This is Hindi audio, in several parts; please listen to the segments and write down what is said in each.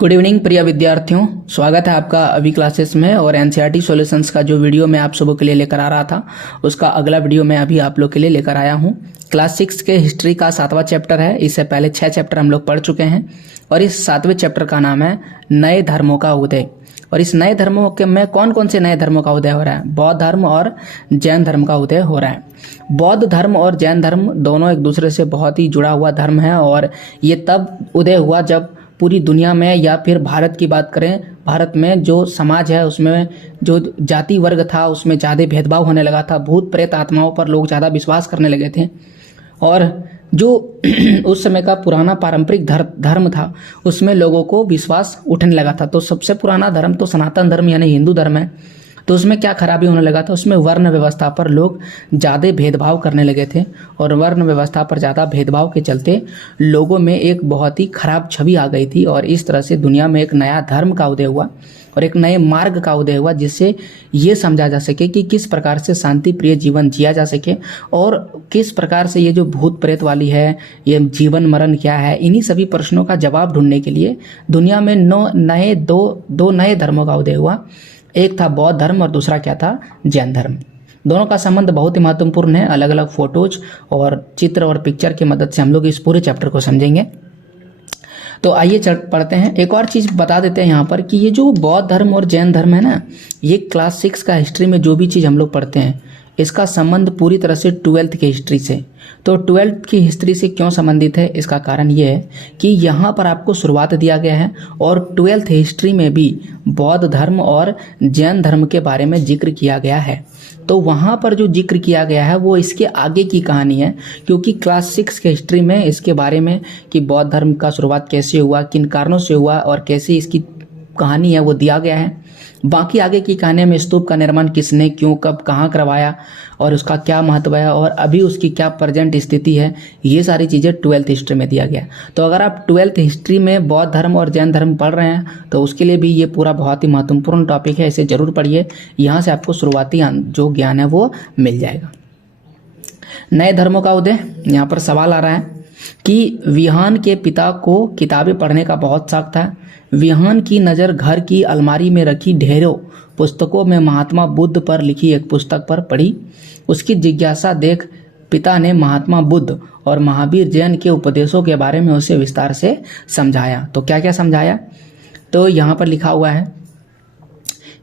गुड इवनिंग प्रिय विद्यार्थियों, स्वागत है आपका अभी क्लासेस में। और एनसीईआरटी सॉल्यूशंस का जो वीडियो मैं आप सबों के लिए लेकर आ रहा था उसका अगला वीडियो मैं अभी आप लोग के लिए लेकर आया हूं। क्लास 6 के हिस्ट्री का 7वां चैप्टर है। इससे पहले 6 चैप्टर हम लोग पढ़ चुके हैं और इस 7वें चैप्टर का नाम है नए धर्मों का उदय। और इस नए धर्मों के में कौन कौन से नए धर्मों का उदय हो रहा है? बौद्ध धर्म और जैन धर्म का उदय हो रहा है। बौद्ध धर्म और जैन धर्म दोनों एक दूसरे से बहुत ही जुड़ा हुआ धर्म है और ये तब उदय हुआ जब पूरी दुनिया में, या फिर भारत की बात करें, भारत में जो समाज है उसमें जो जाति वर्ग था उसमें ज़्यादा भेदभाव होने लगा था। भूत प्रेत आत्माओं पर लोग ज़्यादा विश्वास करने लगे थे और जो उस समय का पुराना पारंपरिक धर्म था उसमें लोगों को विश्वास उठने लगा था। तो सबसे पुराना धर्म तो सनातन धर्म यानी हिंदू धर्म है। तो उसमें क्या खराबी होने लगा था? उसमें वर्ण व्यवस्था पर लोग ज़्यादा भेदभाव करने लगे थे और वर्ण व्यवस्था पर ज़्यादा भेदभाव के चलते लोगों में एक बहुत ही खराब छवि आ गई थी। और इस तरह से दुनिया में एक नया धर्म का उदय हुआ और एक नए मार्ग का उदय हुआ जिससे ये समझा जा सके कि किस प्रकार से शांति प्रिय जीवन जिया जा सके और किस प्रकार से ये जो भूत प्रेत वाली है, ये जीवन मरण क्या है, इन्हीं सभी प्रश्नों का जवाब ढूंढने के लिए दुनिया में दो नए धर्मों का उदय हुआ। एक था बौद्ध धर्म और दूसरा क्या था? जैन धर्म। दोनों का संबंध बहुत ही महत्वपूर्ण है। अलग अलग फोटोज और चित्र और पिक्चर की मदद से हम लोग इस पूरे चैप्टर को समझेंगे। तो आइए पढ़ते हैं। एक और चीज़ बता देते हैं यहाँ पर कि ये जो बौद्ध धर्म और जैन धर्म है ना, ये क्लास 6 का हिस्ट्री में जो भी चीज़ हम लोग पढ़ते हैं इसका संबंध पूरी तरह से 12th की हिस्ट्री से। तो 12th की हिस्ट्री से क्यों संबंधित है? इसका कारण ये है कि यहाँ पर आपको शुरुआत दिया गया है और 12th हिस्ट्री में भी बौद्ध धर्म और जैन धर्म के बारे में जिक्र किया गया है। तो वहाँ पर जो जिक्र किया गया है वो इसके आगे की कहानी है, क्योंकि क्लास 6 के हिस्ट्री में इसके बारे में कि बौद्ध धर्म का शुरुआत कैसे हुआ, किन कारणों से हुआ और कैसे इसकी कहानी है वो दिया गया है। बाकी आगे की कहानी में स्तूप का निर्माण किसने, क्यों, कब, कहाँ करवाया और उसका क्या महत्व है और अभी उसकी क्या प्रेजेंट स्थिति है, ये सारी चीज़ें 12th हिस्ट्री में दिया गया। तो अगर आप 12th हिस्ट्री में बौद्ध धर्म और जैन धर्म पढ़ रहे हैं तो उसके लिए भी ये पूरा बहुत ही महत्वपूर्ण टॉपिक है, इसे जरूर पढ़िए। यहाँ से आपको शुरुआती जो ज्ञान है वो मिल जाएगा। नए धर्मों का उदय, यहाँ पर सवाल आ रहा है कि विहान के पिता को किताबें पढ़ने का बहुत शौक था। विहान की नज़र घर की अलमारी में रखी ढेरों पुस्तकों में महात्मा बुद्ध पर लिखी एक पुस्तक पर पड़ी। उसकी जिज्ञासा देख पिता ने महात्मा बुद्ध और महावीर जैन के उपदेशों के बारे में उसे विस्तार से समझाया। तो क्या क्या समझाया? तो यहाँ पर लिखा हुआ है,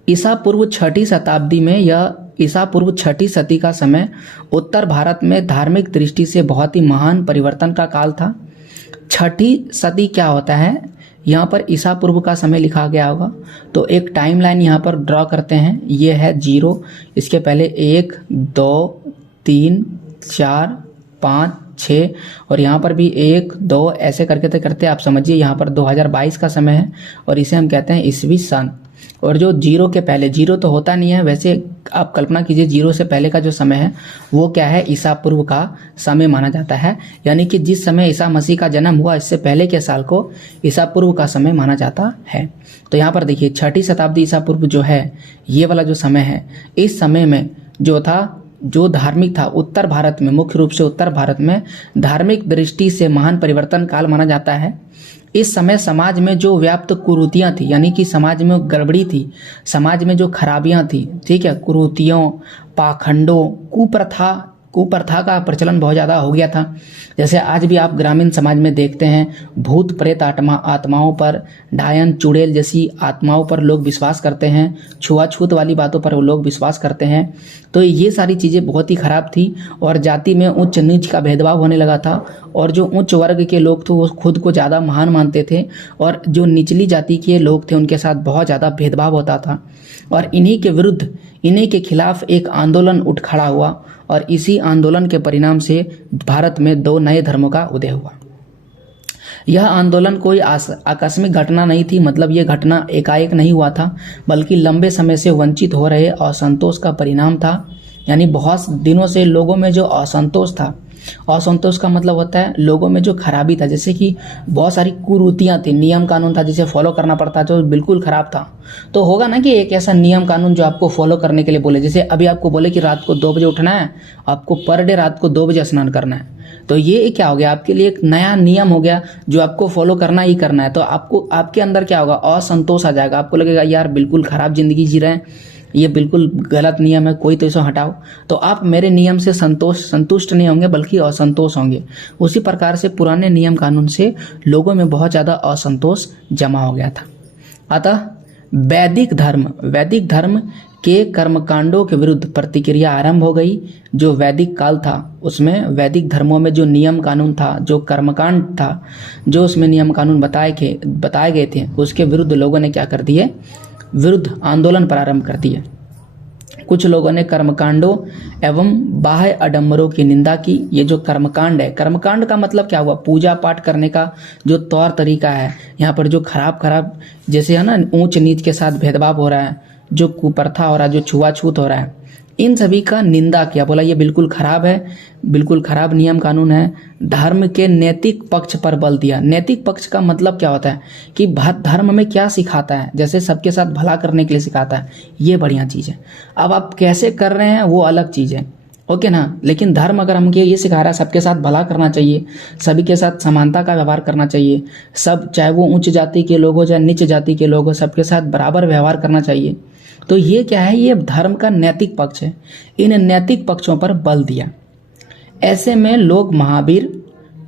ईसा पूर्व 6ठी शताब्दी में या ईसा पूर्व 6ठी सदी का समय उत्तर भारत में धार्मिक दृष्टि से बहुत ही महान परिवर्तन का काल था। 6ठी सदी क्या होता है? यहाँ पर ईसा पूर्व का समय लिखा गया होगा। तो एक टाइमलाइन यहाँ पर ड्रॉ करते हैं। ये है 0, इसके पहले 1 2 3 4 5 6 और यहाँ पर भी 1 2 ऐसे करके करते आप समझिए यहाँ पर 2022 का समय है और इसे हम कहते हैं ईसवी सन। और जो 0 के पहले, 0 तो होता नहीं है, वैसे आप कल्पना कीजिए 0 से पहले का जो समय है वो क्या है? ईसा पूर्व का समय माना जाता है। यानी कि जिस समय ईसा मसीह का जन्म हुआ इससे पहले के साल को ईसा पूर्व का समय माना जाता है। तो यहाँ पर देखिए 6ठी शताब्दी ईसा पूर्व जो है, ये वाला जो समय है, इस समय में जो था, जो धार्मिक था उत्तर भारत में, मुख्य रूप से उत्तर भारत में धार्मिक दृष्टि से महान परिवर्तन काल माना जाता है। इस समय समाज में जो व्याप्त कुरीतियाँ थी, यानी कि समाज में गड़बड़ी थी, समाज में जो खराबियाँ थी, ठीक है, कुरीतियों, पाखंडों, कुप्रथा का प्रचलन बहुत ज़्यादा हो गया था। जैसे आज भी आप ग्रामीण समाज में देखते हैं भूत प्रेत आत्माओं पर, डायन चुड़ैल जैसी आत्माओं पर लोग विश्वास करते हैं, छुआछूत वाली बातों पर वो लोग विश्वास करते हैं। तो ये सारी चीज़ें बहुत ही ख़राब थी और जाति में उच्च नीच का भेदभाव होने लगा था। और जो उच्च वर्ग के लोग थे वो खुद को ज़्यादा महान मानते थे और जो निचली जाति के लोग थे उनके साथ बहुत ज़्यादा भेदभाव होता था। और इन्हीं के विरुद्ध, इन्हीं के खिलाफ एक आंदोलन उठ खड़ा हुआ और इसी आंदोलन के परिणाम से भारत में 2 नए धर्मों का उदय हुआ। यह आंदोलन कोई आकस्मिक घटना नहीं थी, मतलब ये घटना एकाएक नहीं हुआ था, बल्कि लंबे समय से वंचित हो रहे असंतोष का परिणाम था। यानी बहुत दिनों से लोगों में जो असंतोष था, असंतोष का मतलब होता है लोगों में जो खराबी था, जैसे कि बहुत सारी कुरीतियाँ थी, नियम कानून था जिसे फॉलो करना पड़ता जो बिल्कुल खराब था। तो होगा ना कि एक ऐसा नियम कानून जो आपको फॉलो करने के लिए बोले, जैसे अभी आपको बोले कि रात को 2 बजे उठना है, आपको पर डे रात को 2 बजे स्नान करना है, तो ये क्या हो गया, आपके लिए एक नया नियम हो गया जो आपको फॉलो करना ही करना है। तो आपको आपके अंदर क्या होगा, असंतोष आ जाएगा, आपको लगेगा यार बिल्कुल खराब जिंदगी जी रहे हैं, ये बिल्कुल गलत नियम है, कोई तो इसे हटाओ। तो आप मेरे नियम से संतुष्ट नहीं होंगे बल्कि असंतोष होंगे। उसी प्रकार से पुराने नियम कानून से लोगों में बहुत ज़्यादा असंतोष जमा हो गया था। अतः वैदिक धर्म के कर्मकांडों के विरुद्ध प्रतिक्रिया आरंभ हो गई। जो वैदिक काल था उसमें वैदिक धर्मों में जो नियम कानून था, जो कर्मकांड था, जो उसमें नियम कानून बताए गए थे, उसके विरुद्ध लोगों ने क्या कर दिए, विरुद्ध आंदोलन प्रारंभ कर दिए। कुछ लोगों ने कर्मकांडों एवं बाह्य आडंबरों की निंदा की। ये जो कर्मकांड है, कर्मकांड का मतलब क्या हुआ, पूजा पाठ करने का जो तौर तरीका है, यहाँ पर जो खराब जैसे है ना, ऊंच नीच के साथ भेदभाव हो रहा है, जो कुप्रथा हो रहा है, जो छुआछूत हो रहा है, इन सभी का निंदा किया, बोला ये बिल्कुल खराब है, बिल्कुल खराब नियम कानून है। धर्म के नैतिक पक्ष पर बल दिया। नैतिक पक्ष का मतलब क्या होता है कि धर्म में क्या सिखाता है, जैसे सबके साथ भला करने के लिए सिखाता है, ये बढ़िया चीज़ है। अब आप कैसे कर रहे हैं वो अलग चीज़ है, ओके ना। लेकिन धर्म अगर हमको ये सिखा रहा है सबके साथ भला करना चाहिए, सभी के साथ समानता का व्यवहार करना चाहिए, सब चाहे वो उच्च जाति के लोग हो चाहे नीच जाति के लोग हो, सबके साथ बराबर व्यवहार करना चाहिए, तो ये क्या है, ये धर्म का नैतिक पक्ष है। इन नैतिक पक्षों पर बल दिया। ऐसे में लोग महावीर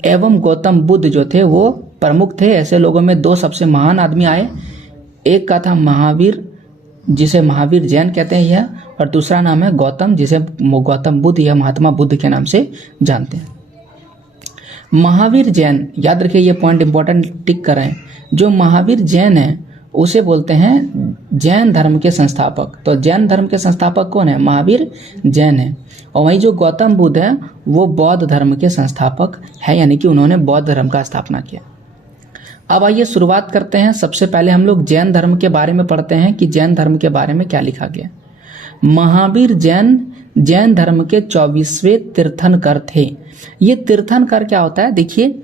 एवं गौतम बुद्ध जो थे वो प्रमुख थे। ऐसे लोगों में दो सबसे महान आदमी आए, एक का था महावीर जिसे महावीर जैन कहते हैं यह, और दूसरा नाम है गौतम जिसे गौतम बुद्ध या महात्मा बुद्ध के नाम से जानते हैं। महावीर जैन, याद रखिए ये पॉइंट इंपॉर्टेंट टिक कर रहे हैं, जो महावीर जैन है उसे बोलते हैं जैन धर्म के संस्थापक। तो जैन धर्म के संस्थापक कौन है, महावीर जैन है। और वहीं जो गौतम बुद्ध है वो बौद्ध धर्म के संस्थापक है, यानी कि उन्होंने बौद्ध धर्म का स्थापना किया। अब आइए शुरुआत करते हैं। सबसे पहले हम लोग जैन धर्म के बारे में पढ़ते हैं कि जैन धर्म के बारे में क्या लिखा गया। महावीर जैन धर्म के 24वें तीर्थंकर थे। ये तीर्थंकर क्या होता है, देखिए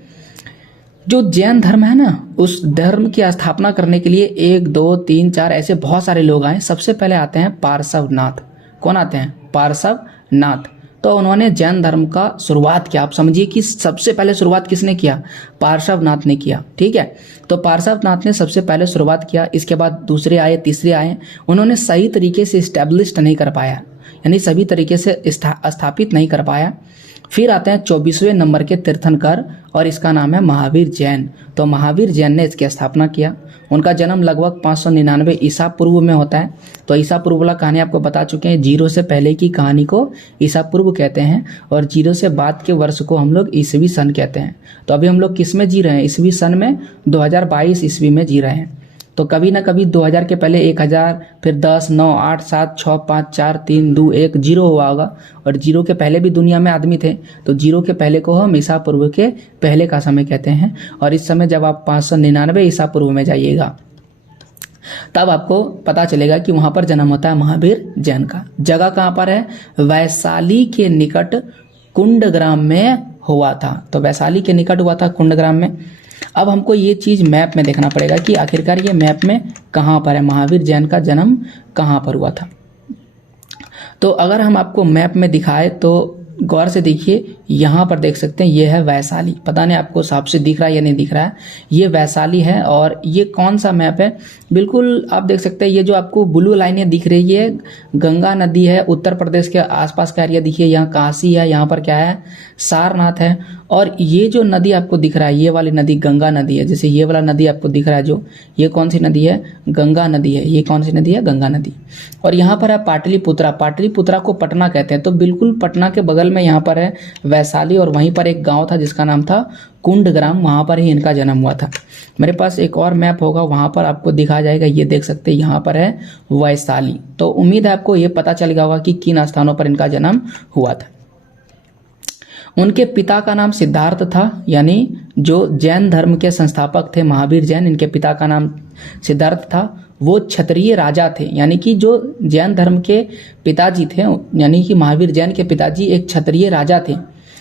जो जैन धर्म है ना, उस धर्म की स्थापना करने के लिए 1 2 3 4 ऐसे बहुत सारे लोग आए। सबसे पहले आते हैं पार्श्वनाथ। कौन आते हैं, पार्श्वनाथ। तो उन्होंने जैन धर्म का शुरुआत किया। आप समझिए कि सबसे पहले शुरुआत किसने किया, पार्श्वनाथ ने किया, ठीक है। तो पार्श्वनाथ ने सबसे पहले शुरुआत किया, इसके बाद दूसरे आए, तीसरे आए। उन्होंने सही तरीके से इस्टेब्लिश नहीं कर पाया, यानी सभी तरीके से स्थापित नहीं कर पाया। फिर आते हैं 24वें नंबर के तीर्थंकर और इसका नाम है महावीर जैन। तो महावीर जैन ने इसकी स्थापना किया। उनका जन्म लगभग 599 ईसा पूर्व में होता है। तो ईसा पूर्व वाला कहानी आपको बता चुके हैं, 0 से पहले की कहानी को ईसा पूर्व कहते हैं और 0 से बाद के वर्ष को हम लोग ईसवी सन कहते हैं। तो अभी हम लोग किस में जी रहे हैं, ईसवी सन में 2022 ईस्वी में जी रहे हैं। तो कभी ना कभी 2000 के पहले 1000, फिर 10, 9, 8, 7, 6, 5, 4, 3, 2, 1 जीरो हुआ होगा। और जीरो के पहले भी दुनिया में आदमी थे, तो जीरो के पहले को हम ईसा पूर्व के पहले का समय कहते हैं। और इस समय जब आप 599 ईसा पूर्व में जाइएगा तब आपको पता चलेगा कि वहां पर जन्म होता है महावीर जैन का। जगह कहाँ पर है, वैशाली के निकट कुंडग्राम में हुआ था। तो वैशाली के निकट हुआ था, कुंडग्राम में। अब हमको ये चीज़ मैप में देखना पड़ेगा कि आखिरकार ये मैप में कहाँ पर है, महावीर जैन का जन्म कहाँ पर हुआ था। तो अगर हम आपको मैप में दिखाए तो गौर से देखिए, यहाँ पर देख सकते हैं ये है वैशाली। पता नहीं आपको साफ से दिख रहा है या नहीं दिख रहा है, ये वैशाली है। और ये कौन सा मैप है, बिल्कुल आप देख सकते हैं ये जो आपको ब्लू लाइनें दिख रही है गंगा नदी है। उत्तर प्रदेश के आसपास का एरिया दिखिए, यहाँ काशी है, यहाँ पर क्या है, सारनाथ है। और ये जो नदी आपको दिख रहा है ये वाली नदी गंगा नदी है। जैसे ये वाला नदी आपको दिख रहा है जो, ये कौन सी नदी है, गंगा नदी है। ये कौन सी नदी है, गंगा नदी। और यहाँ पर है पाटलिपुत्रा। पाटलिपुत्रा को पटना कहते हैं। तो बिल्कुल पटना के बगल में यहाँ पर है वैशाली और वहीं पर एक गांव था जिसका नाम था कुंडग्राम, वहां पर ही इनका जन्म हुआ था। मेरे पास एक और मैप होगा, वहां पर आपको दिखा जाएगा। ये देख सकते हैं यहाँ पर है वैशाली। तो उम्मीद है आपको ये पता चल गया होगा कि किन स्थानों पर इनका जन्म हुआ था। उनके पिता का नाम सिद्धार्थ था, यानी जो जैन धर्म के संस्थापक थे महावीर जैन, इनके पिता का नाम सिद्धार्थ था। वो क्षत्रिय राजा थे, यानी कि जो जैन धर्म के पिताजी थे, यानी कि महावीर जैन के पिताजी एक क्षत्रिय राजा थे।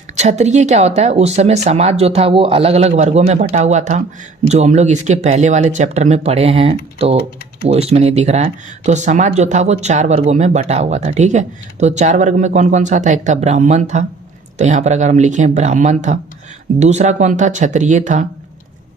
क्षत्रिय क्या होता है, उस समय समाज जो था वो अलग अलग वर्गों में बटा हुआ था, जो हम लोग इसके पहले वाले चैप्टर में पढ़े हैं, तो वो इसमें नहीं दिख रहा है। तो समाज जो था वो 4 वर्गों में बटा हुआ था, ठीक है। तो 4 वर्ग में कौन कौन सा था, एक था ब्राह्मण था, तो यहाँ पर अगर हम लिखें ब्राह्मण था, दूसरा कौन था? क्षत्रिय था।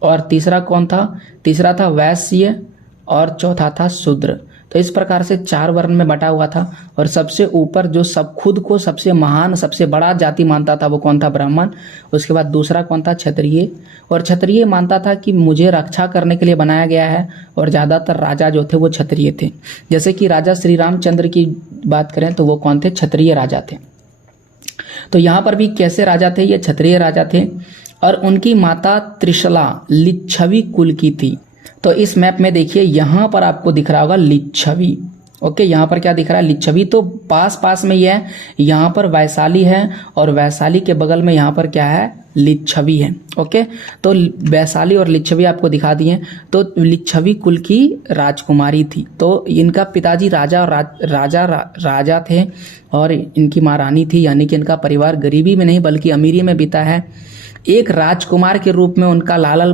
और तीसरा कौन था? तीसरा था वैश्य और चौथा था शूद्र। तो इस प्रकार से 4 वर्ण में बटा हुआ था। और सबसे ऊपर जो सब खुद को सबसे महान सबसे बड़ा जाति मानता था वो कौन था? ब्राह्मण। उसके बाद दूसरा कौन था? क्षत्रिय। और क्षत्रिय मानता था कि मुझे रक्षा करने के लिए बनाया गया है। और ज़्यादातर राजा जो थे वो क्षत्रिय थे। जैसे कि राजा श्री रामचंद्र की बात करें तो वो कौन थे? क्षत्रिय राजा थे। तो यहाँ पर भी कैसे राजा थे? ये क्षत्रिय राजा थे। और उनकी माता त्रिशला लिच्छवी कुल की थी। तो इस मैप में देखिए यहाँ पर आपको दिख रहा होगा लिच्छवी। ओके, यहाँ पर क्या दिख रहा है? लिच्छवी। तो पास पास में ये है, यहाँ पर वैशाली है और वैशाली के बगल में यहाँ पर क्या है? लिच्छवी है। ओके, तो वैशाली और लिच्छवी आपको दिखा दिए। तो लिच्छवी कुल की राजकुमारी थी। तो इनका पिताजी राजा और राजा थे और इनकी माँ रानी थी, यानी कि इनका परिवार गरीबी में नहीं बल्कि अमीरी में बीता है। एक राजकुमार के रूप में उनका लालन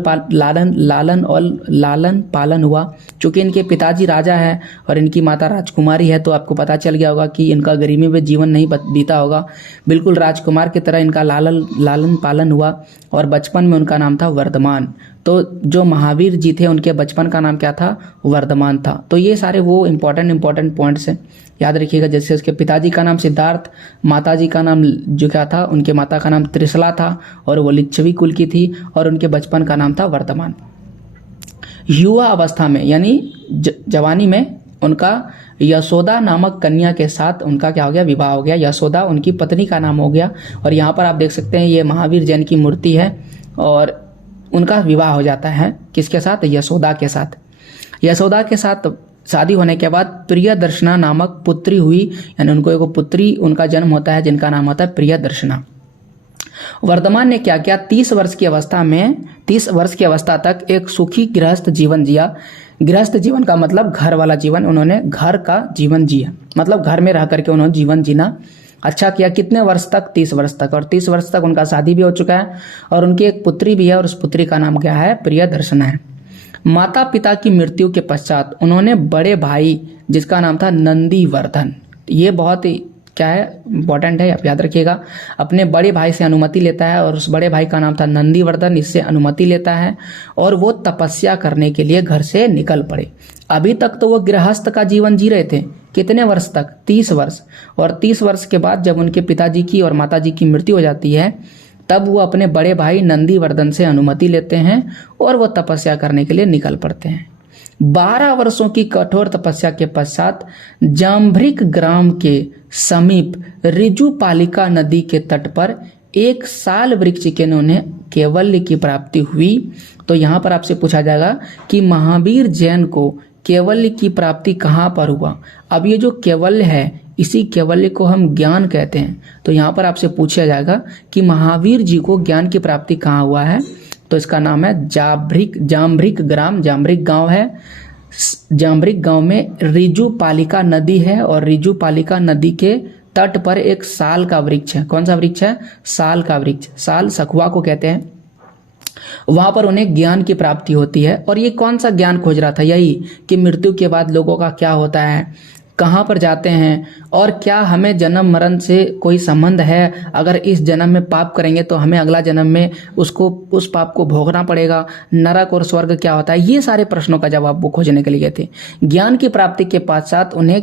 पालन हुआ। चूंकि इनके पिताजी राजा है और इनकी माता राजकुमारी है, तो आपको पता चल गया होगा कि इनका गरीबी में जीवन नहीं बीता होगा। बिल्कुल राजकुमार की तरह इनका लालन पालन हुआ। और बचपन में उनका नाम था वर्धमान। तो जो महावीर जी थे उनके बचपन का नाम क्या था? वर्धमान था। तो ये सारे वो इंपॉर्टेंट पॉइंट्स हैं, याद रखिएगा। जैसे उसके पिताजी का नाम सिद्धार्थ, माताजी का नाम जो क्या था? उनके माता का नाम त्रिशला था और वो लिच्छवी कुल की थी। और उनके बचपन का नाम था वर्धमान। युवा अवस्था में यानी जवानी में उनका यशोदा नामक कन्या के साथ उनका क्या हो गया? विवाह हो गया। यशोदा उनकी पत्नी का नाम हो गया। और यहाँ पर आप देख सकते हैं ये महावीर जैन की मूर्ति है और उनका विवाह हो जाता है किसके साथ? यशोदा के साथ। यशोदा के साथ शादी होने के बाद प्रियदर्शना नामक पुत्री हुई, यानी उनको एक पुत्री उनका जन्म होता है जिनका नाम होता है प्रियदर्शना। वर्धमान ने क्या किया? 30 वर्ष की अवस्था तक एक सुखी गृहस्थ जीवन जिया। गृहस्थ जीवन का मतलब घर वाला जीवन, उन्होंने घर का जीवन जिया, मतलब घर में रह करके उन्होंने जीवन जीना अच्छा किया। कितने वर्ष तक? 30 वर्ष तक। और 30 वर्ष तक उनका शादी भी हो चुका है और उनकी एक पुत्री भी है और उस पुत्री का नाम क्या है? प्रियदर्शना है। माता पिता की मृत्यु के पश्चात उन्होंने बड़े भाई जिसका नाम था नंदीवर्धन, ये बहुत ही क्या है? इंपॉर्टेंट है, आप याद रखिएगा। अपने बड़े भाई से अनुमति लेता है और उस बड़े भाई का नाम था नंदीवर्धन। इससे अनुमति लेता है और वो तपस्या करने के लिए घर से निकल पड़े। अभी तक तो वो गृहस्थ का जीवन जी रहे थे। कितने वर्ष तक? 30 वर्ष। और 30 वर्ष के बाद जब उनके पिताजी की और माताजी की मृत्यु हो जाती है तब वो अपने बड़े भाई नंदीवर्धन से अनुमति लेते हैं और वो तपस्या करने के लिए निकल पड़ते हैं। 12 वर्षों की कठोर तपस्या के पश्चात जाम्भृक ग्राम के समीप ऋजुपालिका नदी के तट पर एक साल वृक्ष के उन्हें कैवल्य की प्राप्ति हुई। तो यहाँ पर आपसे पूछा जाएगा कि महावीर जैन को कैवल्य की प्राप्ति कहाँ पर हुआ? अब ये जो कैवल्य है इसी कैवल्य को हम ज्ञान कहते हैं। तो यहाँ पर आपसे पूछा जाएगा कि महावीर जी को ज्ञान की प्राप्ति कहाँ हुआ है? तो इसका नाम है जाम्भृक ग्राम। जाम्भृक गांव है। जाम्भृक गांव में ऋजुपालिका नदी है और ऋजुपालिका नदी के तट पर एक साल का वृक्ष है। कौन सा वृक्ष है? साल का वृक्ष। साल सखुआ को कहते हैं। वहां पर उन्हें ज्ञान की प्राप्ति होती है। और ये कौन सा ज्ञान खोज रहा था? यही कि मृत्यु के बाद लोगों का क्या होता है, कहाँ पर जाते हैं और क्या हमें जन्म मरण से कोई संबंध है। अगर इस जन्म में पाप करेंगे तो हमें अगला जन्म में उस पाप को भोगना पड़ेगा। नरक और स्वर्ग क्या होता है? ये सारे प्रश्नों का जवाब वो खोजने के लिए गए थे। ज्ञान की प्राप्ति के पश्चात उन्हें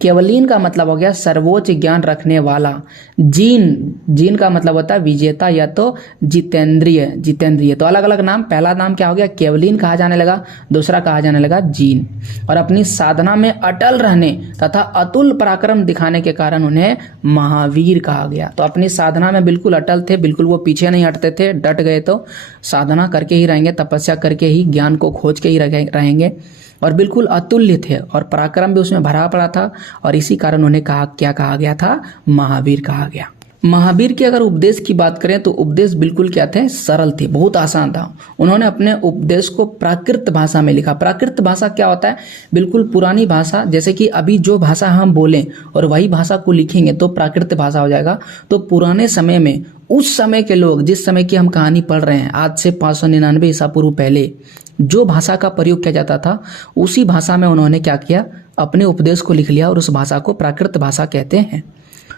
केवलीन का मतलब हो गया सर्वोच्च ज्ञान रखने वाला। जीन का मतलब होता है विजेता या तो जितेंद्रिय। तो अलग अलग नाम। पहला नाम क्या हो गया? केवलीन कहा जाने लगा। दूसरा कहा जाने लगा जीन। और अपनी साधना में अटल रहने तथा अतुल पराक्रम दिखाने के कारण उन्हें महावीर कहा गया। तो अपनी साधना में बिल्कुल अटल थे, बिल्कुल वो पीछे नहीं हटते थे। डट गए तो साधना करके ही रहेंगे, तपस्या करके ही, ज्ञान को खोज के ही रहेंगे और बिल्कुल अतुल्य थे और पराक्रम भी उसमें भरा पड़ा था। और इसी कारण उन्हें क्या कहा गया था? महावीर कहा गया। महावीर के अगर उपदेश की बात करें तो उपदेश बिल्कुल क्या थे? सरल थे, बहुत आसान था। उन्होंने अपने उपदेश को प्राकृत भाषा में लिखा। प्राकृत भाषा क्या होता है? बिल्कुल पुरानी भाषा। जैसे कि अभी जो भाषा हम बोलें और वही भाषा को लिखेंगे तो प्राकृत भाषा हो जाएगा। तो पुराने समय में उस समय के लोग, जिस समय की हम कहानी पढ़ रहे हैं, आज से 599 ईसा पूर्व पहले जो भाषा का प्रयोग किया जाता था उसी भाषा में उन्होंने क्या किया? अपने उपदेश को लिख लिया और उस भाषा को प्राकृत भाषा कहते हैं।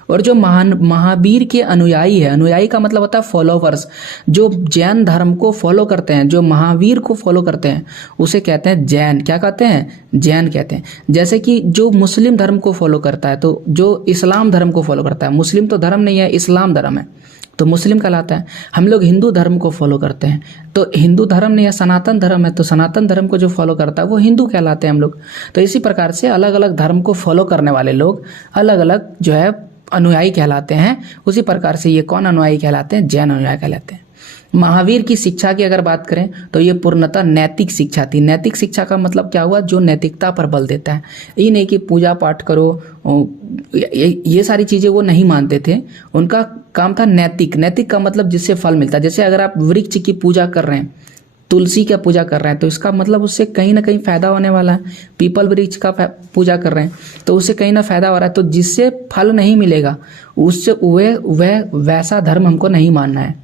और जो महावीर के अनुयायी है, अनुयायी का मतलब होता है फॉलोवर्स, जो जैन धर्म को फॉलो करते हैं, जो महावीर को फॉलो करते हैं, उसे कहते हैं जैन। क्या कहते हैं? जैन कहते हैं। जैसे कि जो मुस्लिम धर्म को फॉलो करता है, तो जो इस्लाम धर्म को फॉलो करता है, मुस्लिम तो धर्म नहीं है, इस्लाम धर्म है, तो मुस्लिम कहलाता है। हम लोग हिंदू धर्म को फॉलो करते हैं, तो हिंदू धर्म नहीं है, सनातन धर्म है, तो सनातन धर्म को जो फॉलो करता है वो हिंदू कहलाते हैं हम लोग। तो इसी प्रकार से अलग अलग धर्म को फॉलो करने वाले लोग अलग अलग जो है अनुयायी कहलाते हैं। उसी प्रकार से ये कौन अनुयायी कहलाते हैं? जैन अनुयायी कहलाते हैं। महावीर की शिक्षा की अगर बात करें तो ये पूर्णतः नैतिक शिक्षा थी। नैतिक शिक्षा का मतलब क्या हुआ? जो नैतिकता पर बल देता है। ये नहीं कि पूजा पाठ करो, ये सारी चीजें वो नहीं मानते थे। उनका काम था नैतिक। नैतिक का मतलब जिससे फल मिलता है। जैसे अगर आप वृक्ष की पूजा कर रहे हैं, तुलसी का पूजा कर रहे हैं, तो इसका मतलब उससे कहीं ना कहीं फायदा होने वाला है। पीपल वृक्ष का पूजा कर रहे हैं तो उससे कहीं ना फायदा हो रहा है। तो जिससे फल नहीं मिलेगा उससे वह वैसा धर्म हमको नहीं मानना है।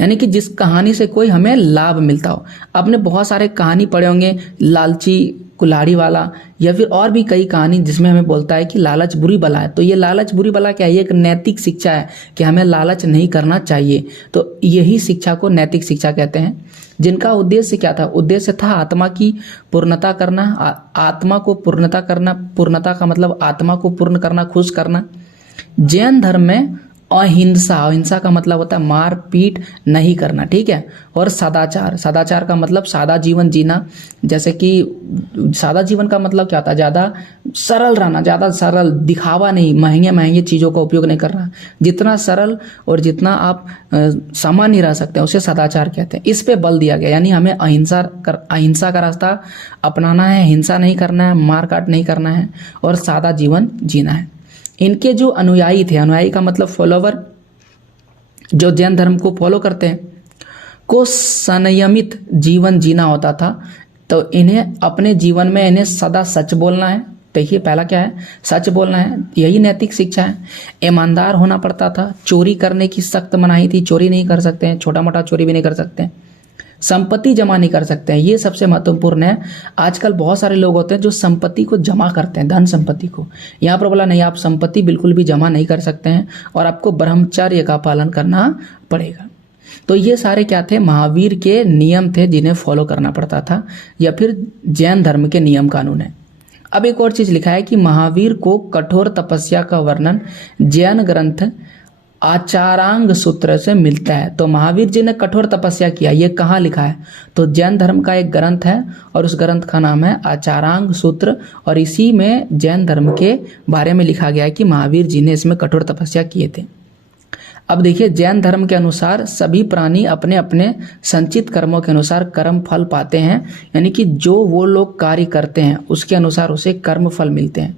यानी कि जिस कहानी से कोई हमें लाभ मिलता हो। आपने बहुत सारे कहानी पढ़े होंगे, लालची कुल्हाड़ी वाला, या फिर और भी कई कहानी जिसमें हमें बोलता है कि लालच बुरी बला है। तो ये लालच बुरी बला क्या है? ये एक नैतिक शिक्षा है कि हमें लालच नहीं करना चाहिए। तो यही शिक्षा को नैतिक शिक्षा कहते हैं, जिनका उद्देश्य क्या था? उद्देश्य था आत्मा की पूर्णता करना, आत्मा को पूर्णता करना। पूर्णता का मतलब आत्मा को पूर्ण करना, खुश करना। जैन धर्म में अहिंसा, अहिंसा का मतलब होता है मार पीट नहीं करना, ठीक है। और सदाचार, सदाचार का मतलब सादा जीवन जीना। जैसे कि सादा जीवन का मतलब क्या होता है? ज़्यादा सरल रहना, ज़्यादा सरल, दिखावा नहीं, महंगे महंगे चीज़ों का उपयोग नहीं करना। जितना सरल और जितना आप सामान्य रह सकते हैं उसे सदाचार कहते हैं। इस पे बल दिया गया, यानी हमें अहिंसा का रास्ता अपनाना है, हिंसा नहीं करना है, मार काट नहीं करना है और सादा जीवन जीना है। इनके जो अनुयायी थे, अनुयायी का मतलब फॉलोवर, जो जैन धर्म को फॉलो करते हैं, को संयमित जीवन जीना होता था। तो इन्हें अपने जीवन में इन्हें सदा सच बोलना है। देखिए पहला क्या है? सच बोलना है, यही नैतिक शिक्षा है। ईमानदार होना पड़ता था। चोरी करने की सख्त मनाही थी, चोरी नहीं कर सकते हैं, छोटा मोटा चोरी भी नहीं कर सकते हैं। संपत्ति जमा नहीं कर सकते हैं, ये सबसे महत्वपूर्ण है। आजकल बहुत सारे लोग होते हैं जो संपत्ति को जमा करते हैं, धन संपत्ति को। यहाँ पर बोला नहीं, आप संपत्ति बिल्कुल भी जमा नहीं कर सकते हैं और आपको ब्रह्मचर्य का पालन करना पड़ेगा। तो ये सारे क्या थे? महावीर के नियम थे जिन्हें फॉलो करना पड़ता था, या फिर जैन धर्म के नियम कानून है। अब एक और चीज लिखा है कि महावीर को कठोर तपस्या का वर्णन जैन ग्रंथ आचारांग सूत्र से मिलता है। तो महावीर जी ने कठोर तपस्या किया, ये कहाँ लिखा है? तो जैन धर्म का एक ग्रंथ है और उस ग्रंथ का नाम है आचारांग सूत्र, और इसी में जैन धर्म के बारे में लिखा गया है कि महावीर जी ने इसमें कठोर तपस्या किए थे। अब देखिए, जैन धर्म के अनुसार सभी प्राणी अपने अपने संचित कर्मों के अनुसार कर्म फल पाते हैं। यानी कि जो वो लोग कार्य करते हैं उसके अनुसार उसे कर्म फल मिलते हैं।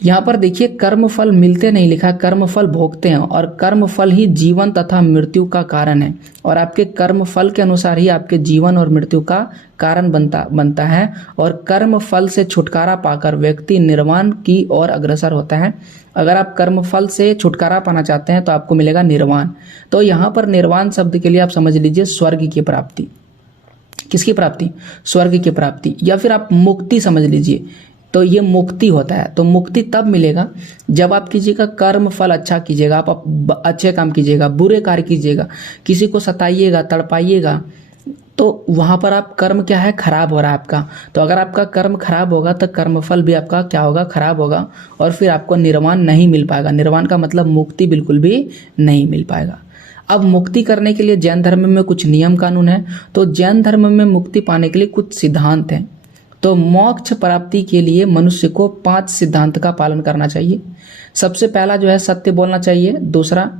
यहाँ पर देखिए, कर्म फल मिलते नहीं लिखा, कर्म फल भोगते हैं, और कर्म फल ही जीवन तथा मृत्यु का कारण है। और आपके कर्म फल के अनुसार ही आपके जीवन और मृत्यु का कारण बनता है। और कर्म फल से छुटकारा पाकर व्यक्ति निर्वाण की ओर अग्रसर होता है। अगर आप कर्म फल से छुटकारा पाना चाहते हैं तो आपको मिलेगा निर्वाण। तो यहाँ पर निर्वाण शब्द के लिए आप समझ लीजिए स्वर्ग की प्राप्ति। किसकी प्राप्ति? स्वर्ग की प्राप्ति, या फिर आप मुक्ति समझ लीजिए। तो ये मुक्ति होता है। तो मुक्ति तब मिलेगा जब आप कीजिएगा कर्म फल अच्छा कीजिएगा, आप अच्छे काम कीजिएगा, बुरे कार्य कीजिएगा, किसी को सताइएगा, तड़पाइएगा, तो वहां पर आप कर्म क्या है? खराब हो रहा है आपका। तो अगर आपका कर्म खराब होगा तो कर्म फल भी आपका क्या होगा? खराब होगा, और फिर आपको निर्वाण नहीं मिल पाएगा। निर्वाण का मतलब मुक्ति बिल्कुल भी नहीं मिल पाएगा। अब मुक्ति करने के लिए जैन धर्म में कुछ नियम कानून है। तो जैन धर्म में मुक्ति पाने के लिए कुछ सिद्धांत हैं। तो मोक्ष प्राप्ति के लिए मनुष्य को 5 सिद्धांत का पालन करना चाहिए। सबसे पहला जो है सत्य बोलना चाहिए। दूसरा,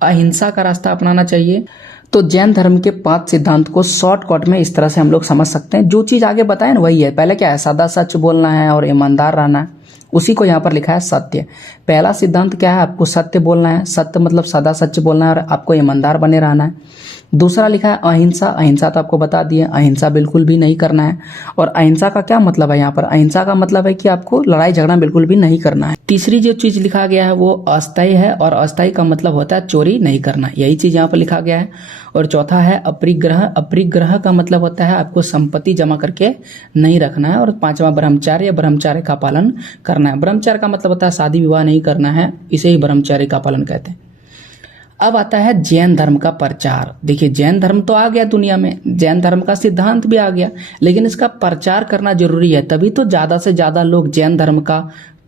अहिंसा का रास्ता अपनाना चाहिए। तो जैन धर्म के 5 सिद्धांत को शॉर्टकट में इस तरह से हम लोग समझ सकते हैं। जो चीज आगे बताए ना वही है। पहले क्या है? सदा सच बोलना है और ईमानदार रहना है, उसी को यहाँ पर लिखा है सत्य। पहला सिद्धांत क्या है? आपको सत्य बोलना है। सत्य मतलब सदा सच बोलना है और आपको ईमानदार बने रहना है। दूसरा लिखा है अहिंसा। अहिंसा तो आपको बता दिए, अहिंसा बिल्कुल भी नहीं करना है। और अहिंसा का क्या मतलब है, यहाँ पर अहिंसा का मतलब है कि आपको लड़ाई झगड़ा बिल्कुल भी नहीं करना है। तीसरी जो चीज लिखा गया है वो अस्थायी है, और अस्थायी का मतलब होता है चोरी नहीं करना, यही चीज यहाँ पर लिखा गया है। और चौथा है अपरिग्रह। अपरिग्रह का मतलब होता है आपको संपत्ति जमा करके नहीं रखना है। और पांचवा ब्रह्मचर्य, ब्रह्मचर्य का पालन करना है। ब्रह्मचर्य का मतलब होता है शादी विवाह नहीं करना है, इसे ही ब्रह्मचर्य का पालन कहते हैं। अब आता है जैन धर्म का प्रचार। देखिए जैन धर्म तो आ गया दुनिया में, जैन धर्म का सिद्धांत भी आ गया, लेकिन इसका प्रचार करना जरूरी है, तभी तो ज्यादा से ज्यादा लोग जैन धर्म का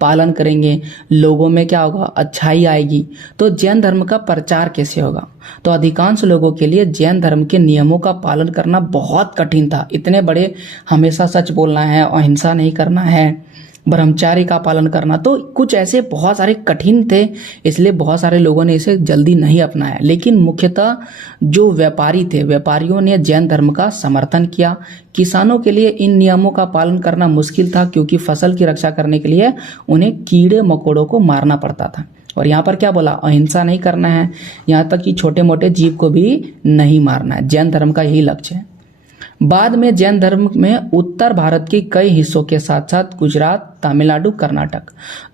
पालन करेंगे, लोगों में क्या होगा, अच्छाई आएगी। तो जैन धर्म का प्रचार कैसे होगा, तो अधिकांश लोगों के लिए जैन धर्म के नियमों का पालन करना बहुत कठिन था। इतने बड़े, हमेशा सच बोलना है, अहिंसा नहीं करना है, ब्रह्मचार्य का पालन करना, तो कुछ ऐसे बहुत सारे कठिन थे, इसलिए बहुत सारे लोगों ने इसे जल्दी नहीं अपनाया। लेकिन मुख्यतः जो व्यापारी थे, व्यापारियों ने जैन धर्म का समर्थन किया। किसानों के लिए इन नियमों का पालन करना मुश्किल था, क्योंकि फसल की रक्षा करने के लिए उन्हें कीड़े मकोड़ों को मारना पड़ता था। और यहाँ पर क्या बोला, अहिंसा नहीं करना है, यहाँ तक कि छोटे मोटे जीव को भी नहीं मारना है। जैन धर्म का यही लक्ष्य है। बाद में जैन धर्म में उत्तर भारत के कई हिस्सों के साथ साथ गुजरात, तमिलनाडु, कर्नाटक,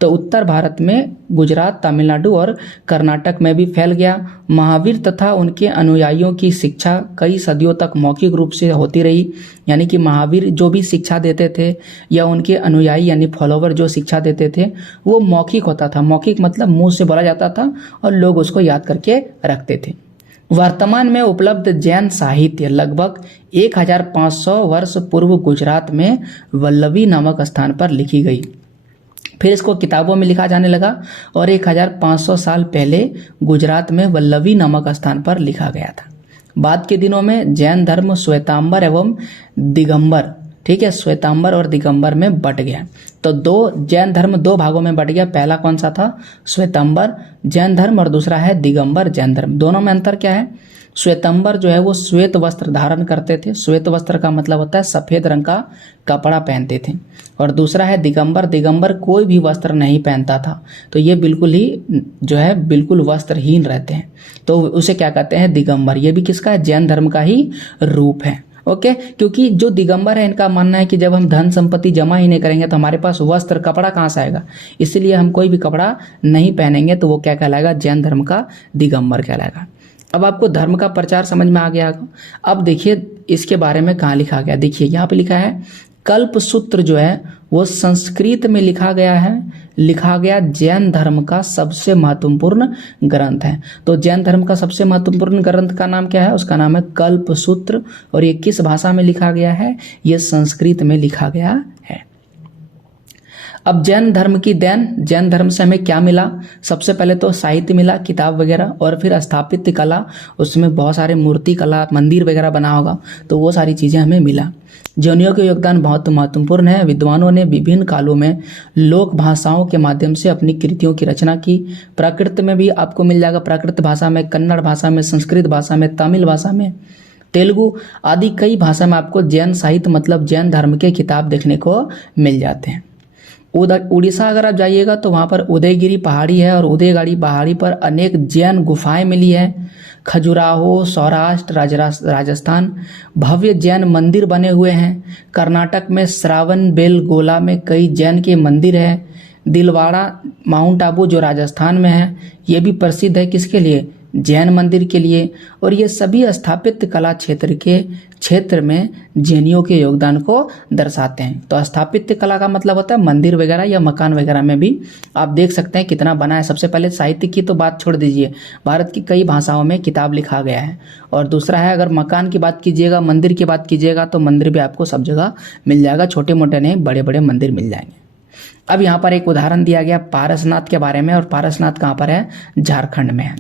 तो उत्तर भारत में गुजरात, तमिलनाडु और कर्नाटक में भी फैल गया। महावीर तथा उनके अनुयायियों की शिक्षा कई सदियों तक मौखिक रूप से होती रही, यानी कि महावीर जो भी शिक्षा देते थे या उनके अनुयायी यानी फॉलोवर जो शिक्षा देते थे वो मौखिक होता था। मौखिक मतलब मुंह से बोला जाता था और लोग उसको याद करके रखते थे। वर्तमान में उपलब्ध जैन साहित्य लगभग 1500 वर्ष पूर्व गुजरात में वल्लभी नामक स्थान पर लिखी गई, फिर इसको किताबों में लिखा जाने लगा और 1500 साल पहले गुजरात में वल्लभी नामक स्थान पर लिखा गया था। बाद के दिनों में जैन धर्म श्वेतांबर एवं दिगंबर, ठीक है, श्वेतांबर और दिगंबर में बट गया। तो जैन धर्म दो भागों में बट गया। पहला कौन सा था, श्वेतांबर जैन धर्म, और दूसरा है दिगंबर जैन धर्म। दोनों में अंतर क्या है, श्वेतांबर जो है वो श्वेत वस्त्र धारण करते थे, श्वेत वस्त्र का मतलब होता है सफेद रंग का कपड़ा पहनते थे। और दूसरा है दिगंबर, दिगंबर कोई भी वस्त्र नहीं पहनता था, तो ये बिल्कुल ही जो है बिल्कुल वस्त्रहीन रहते हैं, तो उसे क्या कहते हैं, दिगंबर। ये भी किसका है, जैन धर्म का ही रूप है। ओके, क्योंकि जो दिगंबर है इनका मानना है कि जब हम धन संपत्ति जमा ही नहीं करेंगे तो हमारे पास वस्त्र कपड़ा कहाँ से आएगा, इसलिए हम कोई भी कपड़ा नहीं पहनेंगे, तो वो क्या कहलाएगा, जैन धर्म का दिगंबर कहलाएगा। अब आपको धर्म का प्रचार समझ में आ गया। अब देखिए इसके बारे में कहाँ लिखा गया, देखिए यहाँ पे लिखा है कल्प सूत्र जो है वो संस्कृत में लिखा गया जैन धर्म का सबसे महत्वपूर्ण ग्रंथ है। तो जैन धर्म का सबसे महत्वपूर्ण ग्रंथ का नाम क्या है, उसका नाम है कल्प सूत्र। और ये किस भाषा में लिखा गया है, ये संस्कृत में लिखा गया है। अब जैन धर्म की देन, जैन धर्म से हमें क्या मिला, सबसे पहले तो साहित्य मिला, किताब वगैरह, और फिर स्थापत्य कला, उसमें बहुत सारे मूर्ति कला, मंदिर वगैरह बना होगा, तो वो सारी चीजें हमें मिला। जैनियों के योगदान बहुत महत्वपूर्ण है। विद्वानों ने विभिन्न कालों में लोक भाषाओं के माध्यम से अपनी कृतियों की रचना की। प्राकृत में भी आपको मिल जाएगा, प्राकृत भाषा में, कन्नड़ भाषा में, संस्कृत भाषा में, तमिल भाषा में, तेलुगु आदि कई भाषा में आपको जैन साहित्य मतलब जैन धर्म के किताब देखने को मिल जाते हैं। उड़ीसा अगर आप जाइएगा तो वहाँ पर उदयगिरी पहाड़ी है, और उदयगिरी पहाड़ी पर अनेक जैन गुफाएं मिली है। खजुराहो, सौराष्ट्र, राजस्थान भव्य जैन मंदिर बने हुए हैं। कर्नाटक में श्रावण बेलगोला में कई जैन के मंदिर है। दिलवाड़ा, माउंट आबू जो राजस्थान में है, ये भी प्रसिद्ध है किसके लिए, जैन मंदिर के लिए। और ये सभी स्थापत्य कला क्षेत्र में जैनियों के योगदान को दर्शाते हैं। तो स्थापत्य कला का मतलब होता है मंदिर वगैरह या मकान वगैरह में भी आप देख सकते हैं कितना बना है। सबसे पहले साहित्य की तो बात छोड़ दीजिए, भारत की कई भाषाओं में किताब लिखा गया है। और दूसरा है अगर मकान की बात कीजिएगा, मंदिर की बात कीजिएगा, तो मंदिर भी आपको सब जगह मिल जाएगा, छोटे मोटे नहीं बड़े बड़े मंदिर मिल जाएंगे। अब यहाँ पर एक उदाहरण दिया गया पारसनाथ के बारे में, और पारसनाथ कहाँ पर है, झारखंड में है।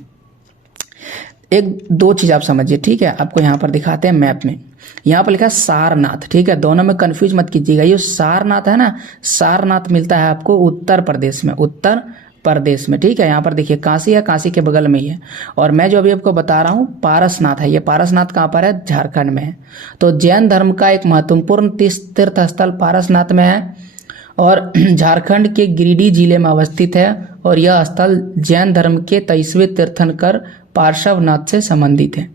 एक दो चीज आप समझिए, ठीक है, आपको यहाँ पर दिखाते हैं मैप में। यहाँ पर लिखा है सारनाथ, ठीक है, दोनों में कंफ्यूज मत कीजिएगा। ये सारनाथ है ना, सारनाथ मिलता है आपको उत्तर प्रदेश में, ठीक है। यहाँ पर देखिए काशी है, काशी के बगल में ही है। और मैं जो अभी आपको बता रहा हूँ पारसनाथ है, ये पारसनाथ कहाँ पर है, झारखंड में है। तो जैन धर्म का एक महत्वपूर्ण तीर्थ स्थल पारसनाथ में है, और झारखंड के गिरिडीह जिले में अवस्थित है। और यह स्थल जैन धर्म के 23वें तीर्थंकर पार्श्वनाथ से संबंधित है।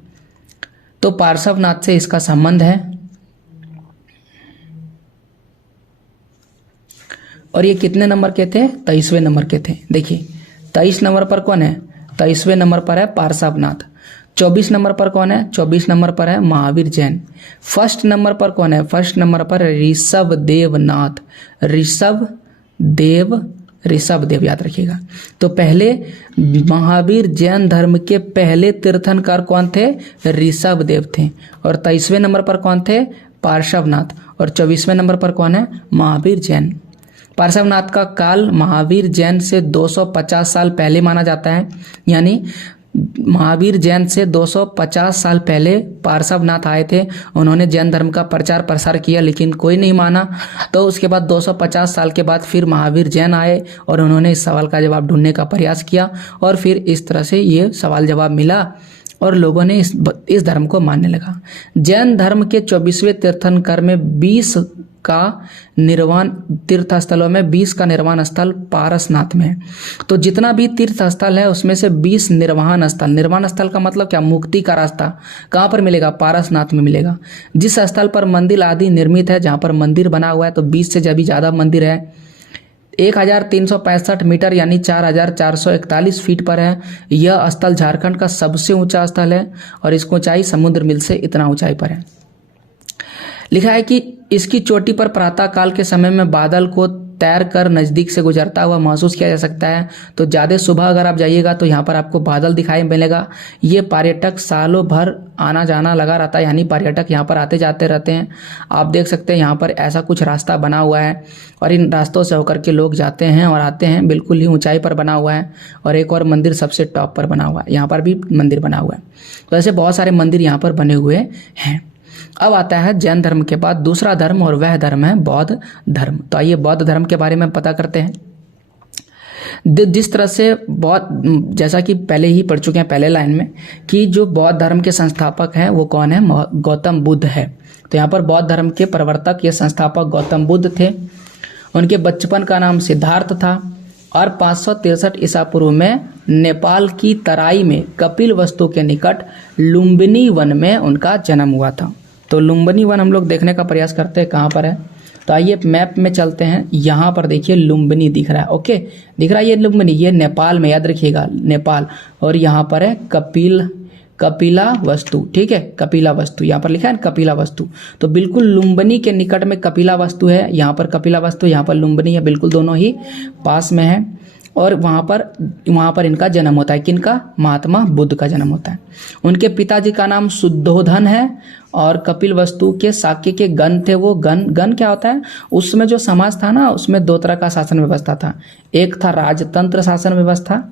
तो पार्श्वनाथ से इसका संबंध है। और ये कितने नंबर के थे? 23वें नंबर के थे। देखिए 23 नंबर पर कौन है? 23वें नंबर पर है पार्श्वनाथ। 24 नंबर पर कौन है? 24 नंबर पर है महावीर जैन। फर्स्ट नंबर पर कौन है? फर्स्ट नंबर पर ऋषभ देवनाथ। ऋषभ देव याद रखिएगा। तो पहले महावीर जैन धर्म के पहले तीर्थंकर कौन थे? ऋषभ देव थे। और 23वें नंबर पर कौन थे? पार्श्वनाथ। और 24वें नंबर पर कौन है? महावीर जैन। पार्श्वनाथ का काल महावीर जैन से 250 साल पहले माना जाता है। यानी महावीर जैन से 250 साल पहले पार्श्वनाथ आए थे, उन्होंने जैन धर्म का प्रचार प्रसार किया, लेकिन कोई नहीं माना। तो उसके बाद 250 साल के बाद फिर महावीर जैन आए और उन्होंने इस सवाल का जवाब ढूंढने का प्रयास किया और फिर इस तरह से ये सवाल जवाब मिला और लोगों ने इस धर्म को मानने लगा। जैन धर्म के 24वें तीर्थंकर में 20 का निर्वाण तीर्थ स्थलों में 20 का निर्वाण स्थल पारसनाथ में है। तो जितना भी तीर्थ स्थल है उसमें से 20 निर्वाण स्थल। निर्वाण स्थल का मतलब क्या? मुक्ति का रास्ता कहाँ पर मिलेगा? पारसनाथ में मिलेगा। जिस स्थल पर मंदिर आदि निर्मित है, जहाँ पर मंदिर बना हुआ है, तो 20 से भी ज़्यादा मंदिर है। 1365 मीटर यानी 4441 फीट पर है। यह स्थल झारखंड का सबसे ऊंचा स्थल है और इसकी ऊंचाई समुद्र मिल से इतना ऊंचाई पर है। लिखा है कि इसकी चोटी पर प्रातः काल के समय में बादल को तैर कर नज़दीक से गुजरता हुआ महसूस किया जा सकता है। तो ज़्यादा सुबह अगर आप जाइएगा तो यहाँ पर आपको बादल दिखाई मिलेगा। ये पर्यटक सालों भर आना जाना लगा रहता है, यानी पर्यटक यहाँ पर आते जाते रहते हैं। आप देख सकते हैं यहाँ पर ऐसा कुछ रास्ता बना हुआ है और इन रास्तों से होकर के लोग जाते हैं और आते हैं। बिल्कुल ही ऊंचाई पर बना हुआ है। और एक और मंदिर सबसे टॉप पर बना हुआ है, यहाँ पर भी मंदिर बना हुआ है। तो ऐसे बहुत सारे मंदिर यहाँ पर बने हुए हैं। अब आता है जैन धर्म के बाद दूसरा धर्म और वह धर्म है बौद्ध धर्म। तो आइए बौद्ध धर्म के बारे में पता करते हैं। जिस तरह से बौद्ध, जैसा कि पहले ही पढ़ चुके हैं पहले लाइन में, कि जो बौद्ध धर्म के संस्थापक हैं वो कौन है? गौतम बुद्ध है। तो यहाँ पर बौद्ध धर्म के प्रवर्तक या संस्थापक गौतम बुद्ध थे। उनके बचपन का नाम सिद्धार्थ था और 563 ईसा पूर्व में नेपाल की तराई में कपिल वस्तु के निकट लुम्बिनी वन में उनका जन्म हुआ था। तो लुम्बिनी वन हम लोग देखने का प्रयास करते हैं कहाँ पर है। तो आइए मैप में चलते हैं। यहाँ पर देखिए लुम्बिनी दिख रहा है। ओके, दिख रहा है ये लुम्बिनी, ये नेपाल में, याद रखिएगा नेपाल। और यहाँ पर है कपिला वस्तु। ठीक है, कपिला वस्तु यहाँ पर लिखा है कपिला वस्तु। तो बिल्कुल लुम्बिनी के निकट में कपिला वस्तु है। यहाँ पर कपिला वस्तु, यहाँ पर लुम्बिनी है, बिल्कुल दोनों ही पास में है। और वहाँ पर इनका जन्म होता है। किनका? महात्मा बुद्ध का जन्म होता है। उनके पिताजी का नाम शुद्धोधन है और कपिल वस्तु के शाक्य के गण थे। वो गण क्या होता है? उसमें जो समाज था ना, उसमें दो तरह का शासन व्यवस्था था। एक था राजतंत्र शासन व्यवस्था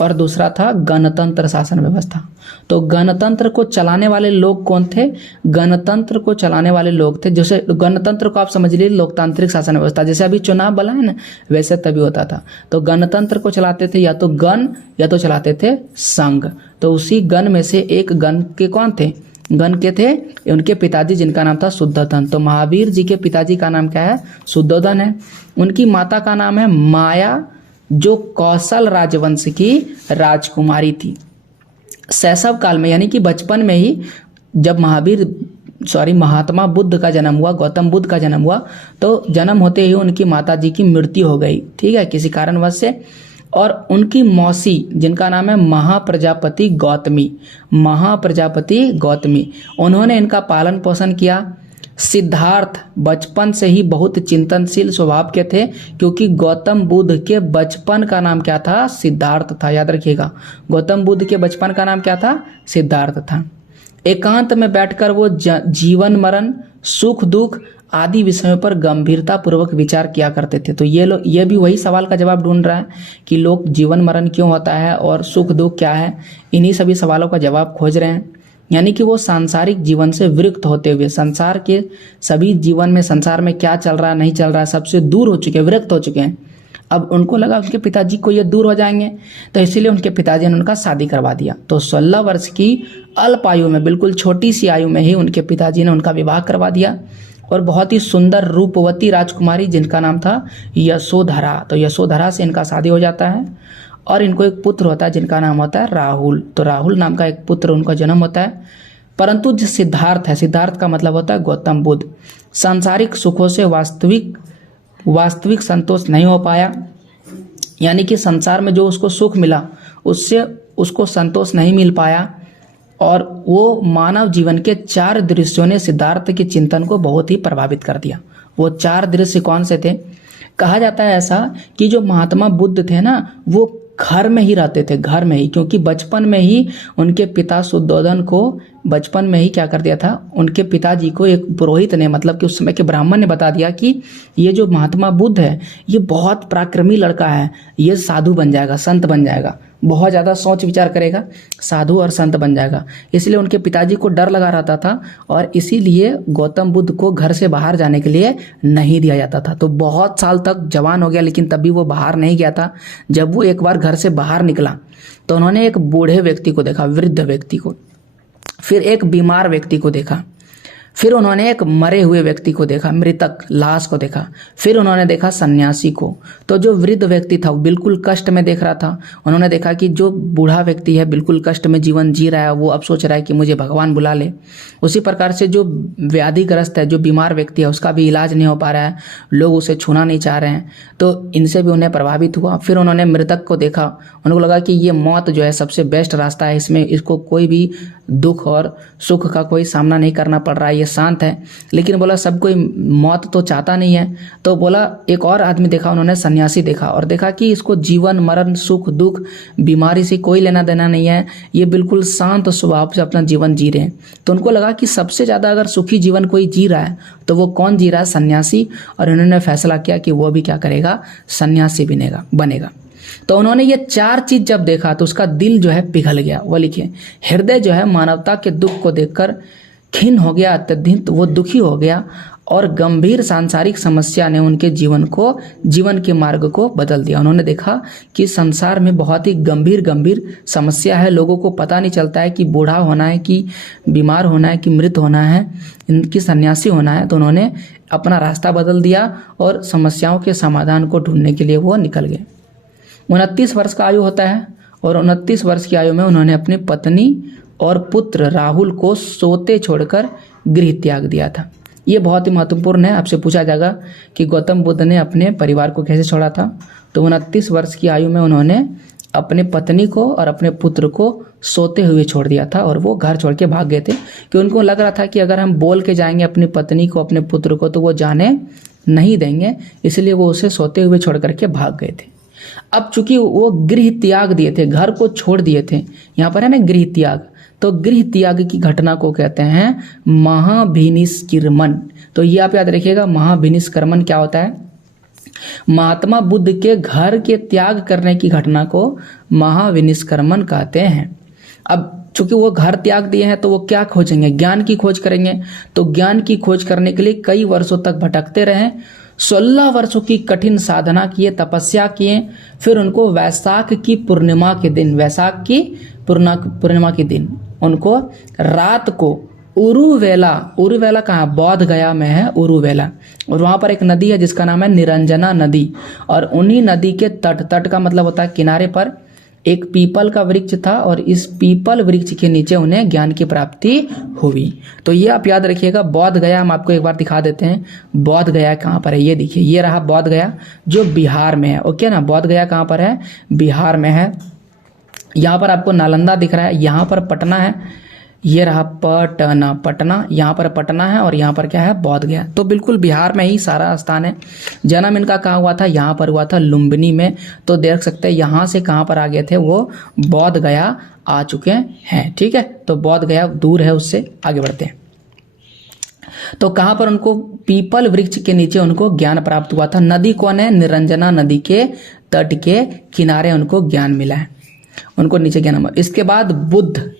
और दूसरा था गणतंत्र शासन व्यवस्था। तो गणतंत्र को चलाने वाले लोग कौन थे? गणतंत्र को चलाने वाले लोग थे, जैसे गणतंत्र को आप समझ लीजिए लोकतांत्रिक शासन व्यवस्था, जैसे अभी चुनाव बना है ना, वैसे तभी होता था। तो गणतंत्र को चलाते थे या तो गण या तो चलाते थे संघ। तो उसी गण में से एक गण के कौन थे? गण के थे उनके पिताजी, जिनका नाम था शुद्धोधन। तो महावीर जी के पिताजी का नाम क्या है? शुद्धोधन है। उनकी माता का नाम है माया, जो कौशल राजवंश की राजकुमारी थी। शैशव काल में यानी कि बचपन में ही जब महात्मा बुद्ध का जन्म हुआ, गौतम बुद्ध का जन्म हुआ, तो जन्म होते ही उनकी माताजी की मृत्यु हो गई। ठीक है, किसी कारणवश से। और उनकी मौसी, जिनका नाम है महाप्रजापति गौतमी, उन्होंने इनका पालन पोषण किया। सिद्धार्थ बचपन से ही बहुत चिंतनशील स्वभाव के थे, क्योंकि गौतम बुद्ध के बचपन का नाम क्या था? सिद्धार्थ था। याद रखिएगा, गौतम बुद्ध के बचपन का नाम क्या था? सिद्धार्थ था। एकांत में बैठकर वो जीवन मरण, सुख दुख आदि विषयों पर गंभीरता पूर्वक विचार किया करते थे। तो ये भी वही सवाल का जवाब ढूंढ रहा है कि लोग जीवन मरण क्यों होता है और सुख दुख क्या है। इन्हीं सभी सवालों का जवाब खोज रहे हैं। यानी कि वो सांसारिक जीवन से विरक्त होते हुए, संसार के सभी जीवन में, संसार में क्या चल रहा है नहीं चल रहा है, सबसे दूर हो चुके हैं, विरक्त हो चुके हैं। अब उनको लगा उनके पिताजी को ये दूर हो जाएंगे, तो इसीलिए उनके पिताजी ने उनका शादी करवा दिया। तो 16 वर्ष की अल्प आयु में, बिल्कुल छोटी सी आयु में ही उनके पिताजी ने उनका विवाह करवा दिया। और बहुत ही सुंदर रूपवती राजकुमारी, जिनका नाम था यशोधरा, तो यशोधरा से इनका शादी हो जाता है और इनको एक पुत्र होता है जिनका नाम होता है राहुल। तो राहुल नाम का एक पुत्र उनका जन्म होता है। परंतु जो सिद्धार्थ है, सिद्धार्थ का मतलब होता है गौतम बुद्ध, सांसारिक सुखों से वास्तविक संतोष नहीं हो पाया, यानी कि संसार में जो उसको सुख मिला उससे उसको संतोष नहीं मिल पाया। और वो मानव जीवन के 4 दृश्यों ने सिद्धार्थ के चिंतन को बहुत ही प्रभावित कर दिया। वो 4 दृश्य कौन से थे? कहा जाता है ऐसा कि जो महात्मा बुद्ध थे ना, वो घर में ही रहते थे, घर में ही, क्योंकि बचपन में ही उनके पिता शुद्धोधन को बचपन में ही क्या कर दिया था, उनके पिताजी को एक पुरोहित ने, मतलब कि उस समय के ब्राह्मण ने बता दिया कि ये जो महात्मा बुद्ध है ये बहुत पराक्रमी लड़का है, ये साधु बन जाएगा, संत बन जाएगा, बहुत ज़्यादा सोच विचार करेगा, साधु और संत बन जाएगा। इसलिए उनके पिताजी को डर लगा रहता था और इसीलिए गौतम बुद्ध को घर से बाहर जाने के लिए नहीं दिया जाता था। तो बहुत साल तक जवान हो गया लेकिन तभी वो बाहर नहीं गया था। जब वो एक बार घर से बाहर निकला तो उन्होंने एक बूढ़े व्यक्ति को देखा, वृद्ध व्यक्ति को, फिर एक बीमार व्यक्ति को देखा, फिर उन्होंने एक मरे हुए व्यक्ति को देखा, मृतक लाश को देखा, फिर उन्होंने देखा सन्यासी को। तो जो वृद्ध व्यक्ति था वो बिल्कुल कष्ट में देख रहा था। उन्होंने देखा कि जो बूढ़ा व्यक्ति है बिल्कुल कष्ट में जीवन जी रहा है, वो अब सोच रहा है कि मुझे भगवान बुला ले। उसी प्रकार से जो व्याधिग्रस्त है, जो बीमार व्यक्ति है, उसका भी इलाज नहीं हो पा रहा है, लोग उसे छूना नहीं चाह रहे हैं, तो इनसे भी उन्हें प्रभावित हुआ। फिर उन्होंने मृतक को देखा, उनको लगा कि ये मौत जो है सबसे बेस्ट रास्ता है, इसमें इसको कोई भी दुख और सुख का कोई सामना नहीं करना पड़ रहा है, ये शांत है। लेकिन बोला सब कोई मौत तो चाहता नहीं है, तो बोला एक और आदमी देखा, उन्होंने सन्यासी देखा और देखा कि इसको जीवन मरण सुख दुख बीमारी से कोई लेना देना नहीं है, ये बिल्कुल शांत स्वभाव से अपना जीवन जी रहे हैं। तो उनको लगा कि सबसे ज़्यादा अगर सुखी जीवन कोई जी रहा है तो वो कौन जी रहा है? सन्यासी। और उन्होंने फैसला किया कि वो भी क्या करेगा? सन्यासी बनेगा। तो उन्होंने ये 4 चीज जब देखा तो उसका दिल जो है पिघल गया। वो लिखे, हृदय जो है मानवता के दुख को देखकर खिन्न हो गया, अत्यधिक वो दुखी हो गया और गंभीर सांसारिक समस्या ने उनके जीवन के मार्ग को बदल दिया। उन्होंने देखा कि संसार में बहुत ही गंभीर समस्या है, लोगों को पता नहीं चलता है कि बूढ़ा होना है कि बीमार होना है कि मृत होना है, इनकी सन्यासी होना है। तो उन्होंने अपना रास्ता बदल दिया और समस्याओं के समाधान को ढूंढने के लिए वो निकल गए। 29 वर्ष का आयु होता है और 29 वर्ष की आयु में उन्होंने अपनी पत्नी और पुत्र राहुल को सोते छोड़कर गृह त्याग दिया था। ये बहुत ही महत्वपूर्ण है, आपसे पूछा जाएगा कि गौतम बुद्ध ने अपने परिवार को कैसे छोड़ा था। तो 29 वर्ष की आयु में उन्होंने अपने पत्नी को और अपने पुत्र को सोते हुए छोड़ दिया था और वो घर छोड़ के भाग गए थे, कि उनको लग रहा था कि अगर हम बोल के जाएंगे अपनी पत्नी को अपने पुत्र को तो वो जाने नहीं देंगे, इसलिए वो उसे सोते हुए छोड़ करके भाग गए थे। अब चूंकि वो गृह त्याग दिए थे, घर को छोड़ दिए थे, यहाँ पर है ना गृह त्याग, तो गृह त्याग की घटना को कहते हैं महाभिनिष्क्रमण। तो ये आप याद रखिएगा, महाभिनिष्क्रमण क्या होता है? महात्मा बुद्ध के घर के त्याग करने की घटना को महाभिनिष्क्रमण कहते हैं। अब चूंकि वो घर त्याग दिए हैं तो वो क्या खोजेंगे? ज्ञान की खोज करेंगे। तो ज्ञान की खोज करने के लिए कई वर्षों तक भटकते रहे, 16 वर्षों की कठिन साधना किए, तपस्या किए। फिर उनको वैशाख की पूर्णिमा के दिन उनको रात को उरुवेला कहाँ? बौद्ध गया में है उरुवेला, और वहां पर एक नदी है जिसका नाम है निरंजना नदी, और उन्हीं नदी के तट का मतलब होता है किनारे पर एक पीपल का वृक्ष था और इस पीपल वृक्ष के नीचे उन्हें ज्ञान की प्राप्ति हुई। तो ये आप याद रखिएगा। बौद्ध गया हम आपको एक बार दिखा देते हैं, बौद्ध गया कहाँ पर है, ये देखिए, ये रहा बौद्ध गया जो बिहार में है। ओके ना, बौद्ध गया कहाँ पर है? बिहार में है। यहाँ पर आपको नालंदा दिख रहा है, यहाँ पर पटना है, ये रहा पटना, यहाँ पर पटना है और यहाँ पर क्या है? बौद्ध गया। तो बिल्कुल बिहार में ही सारा स्थान है। जन्म इनका कहाँ हुआ था? यहाँ पर हुआ था, लुम्बिनी में। तो देख सकते हैं यहाँ से कहाँ पर आ गए थे? वो बौद्ध गया आ चुके हैं। ठीक है, तो बौद्ध गया दूर है, उससे आगे बढ़ते हैं। तो कहाँ पर उनको? पीपल वृक्ष के नीचे उनको ज्ञान प्राप्त हुआ था। नदी कौन है? निरंजना नदी के तट के किनारे उनको ज्ञान मिला है, उनको नीचे ज्ञान मिला। इसके बाद बुद्ध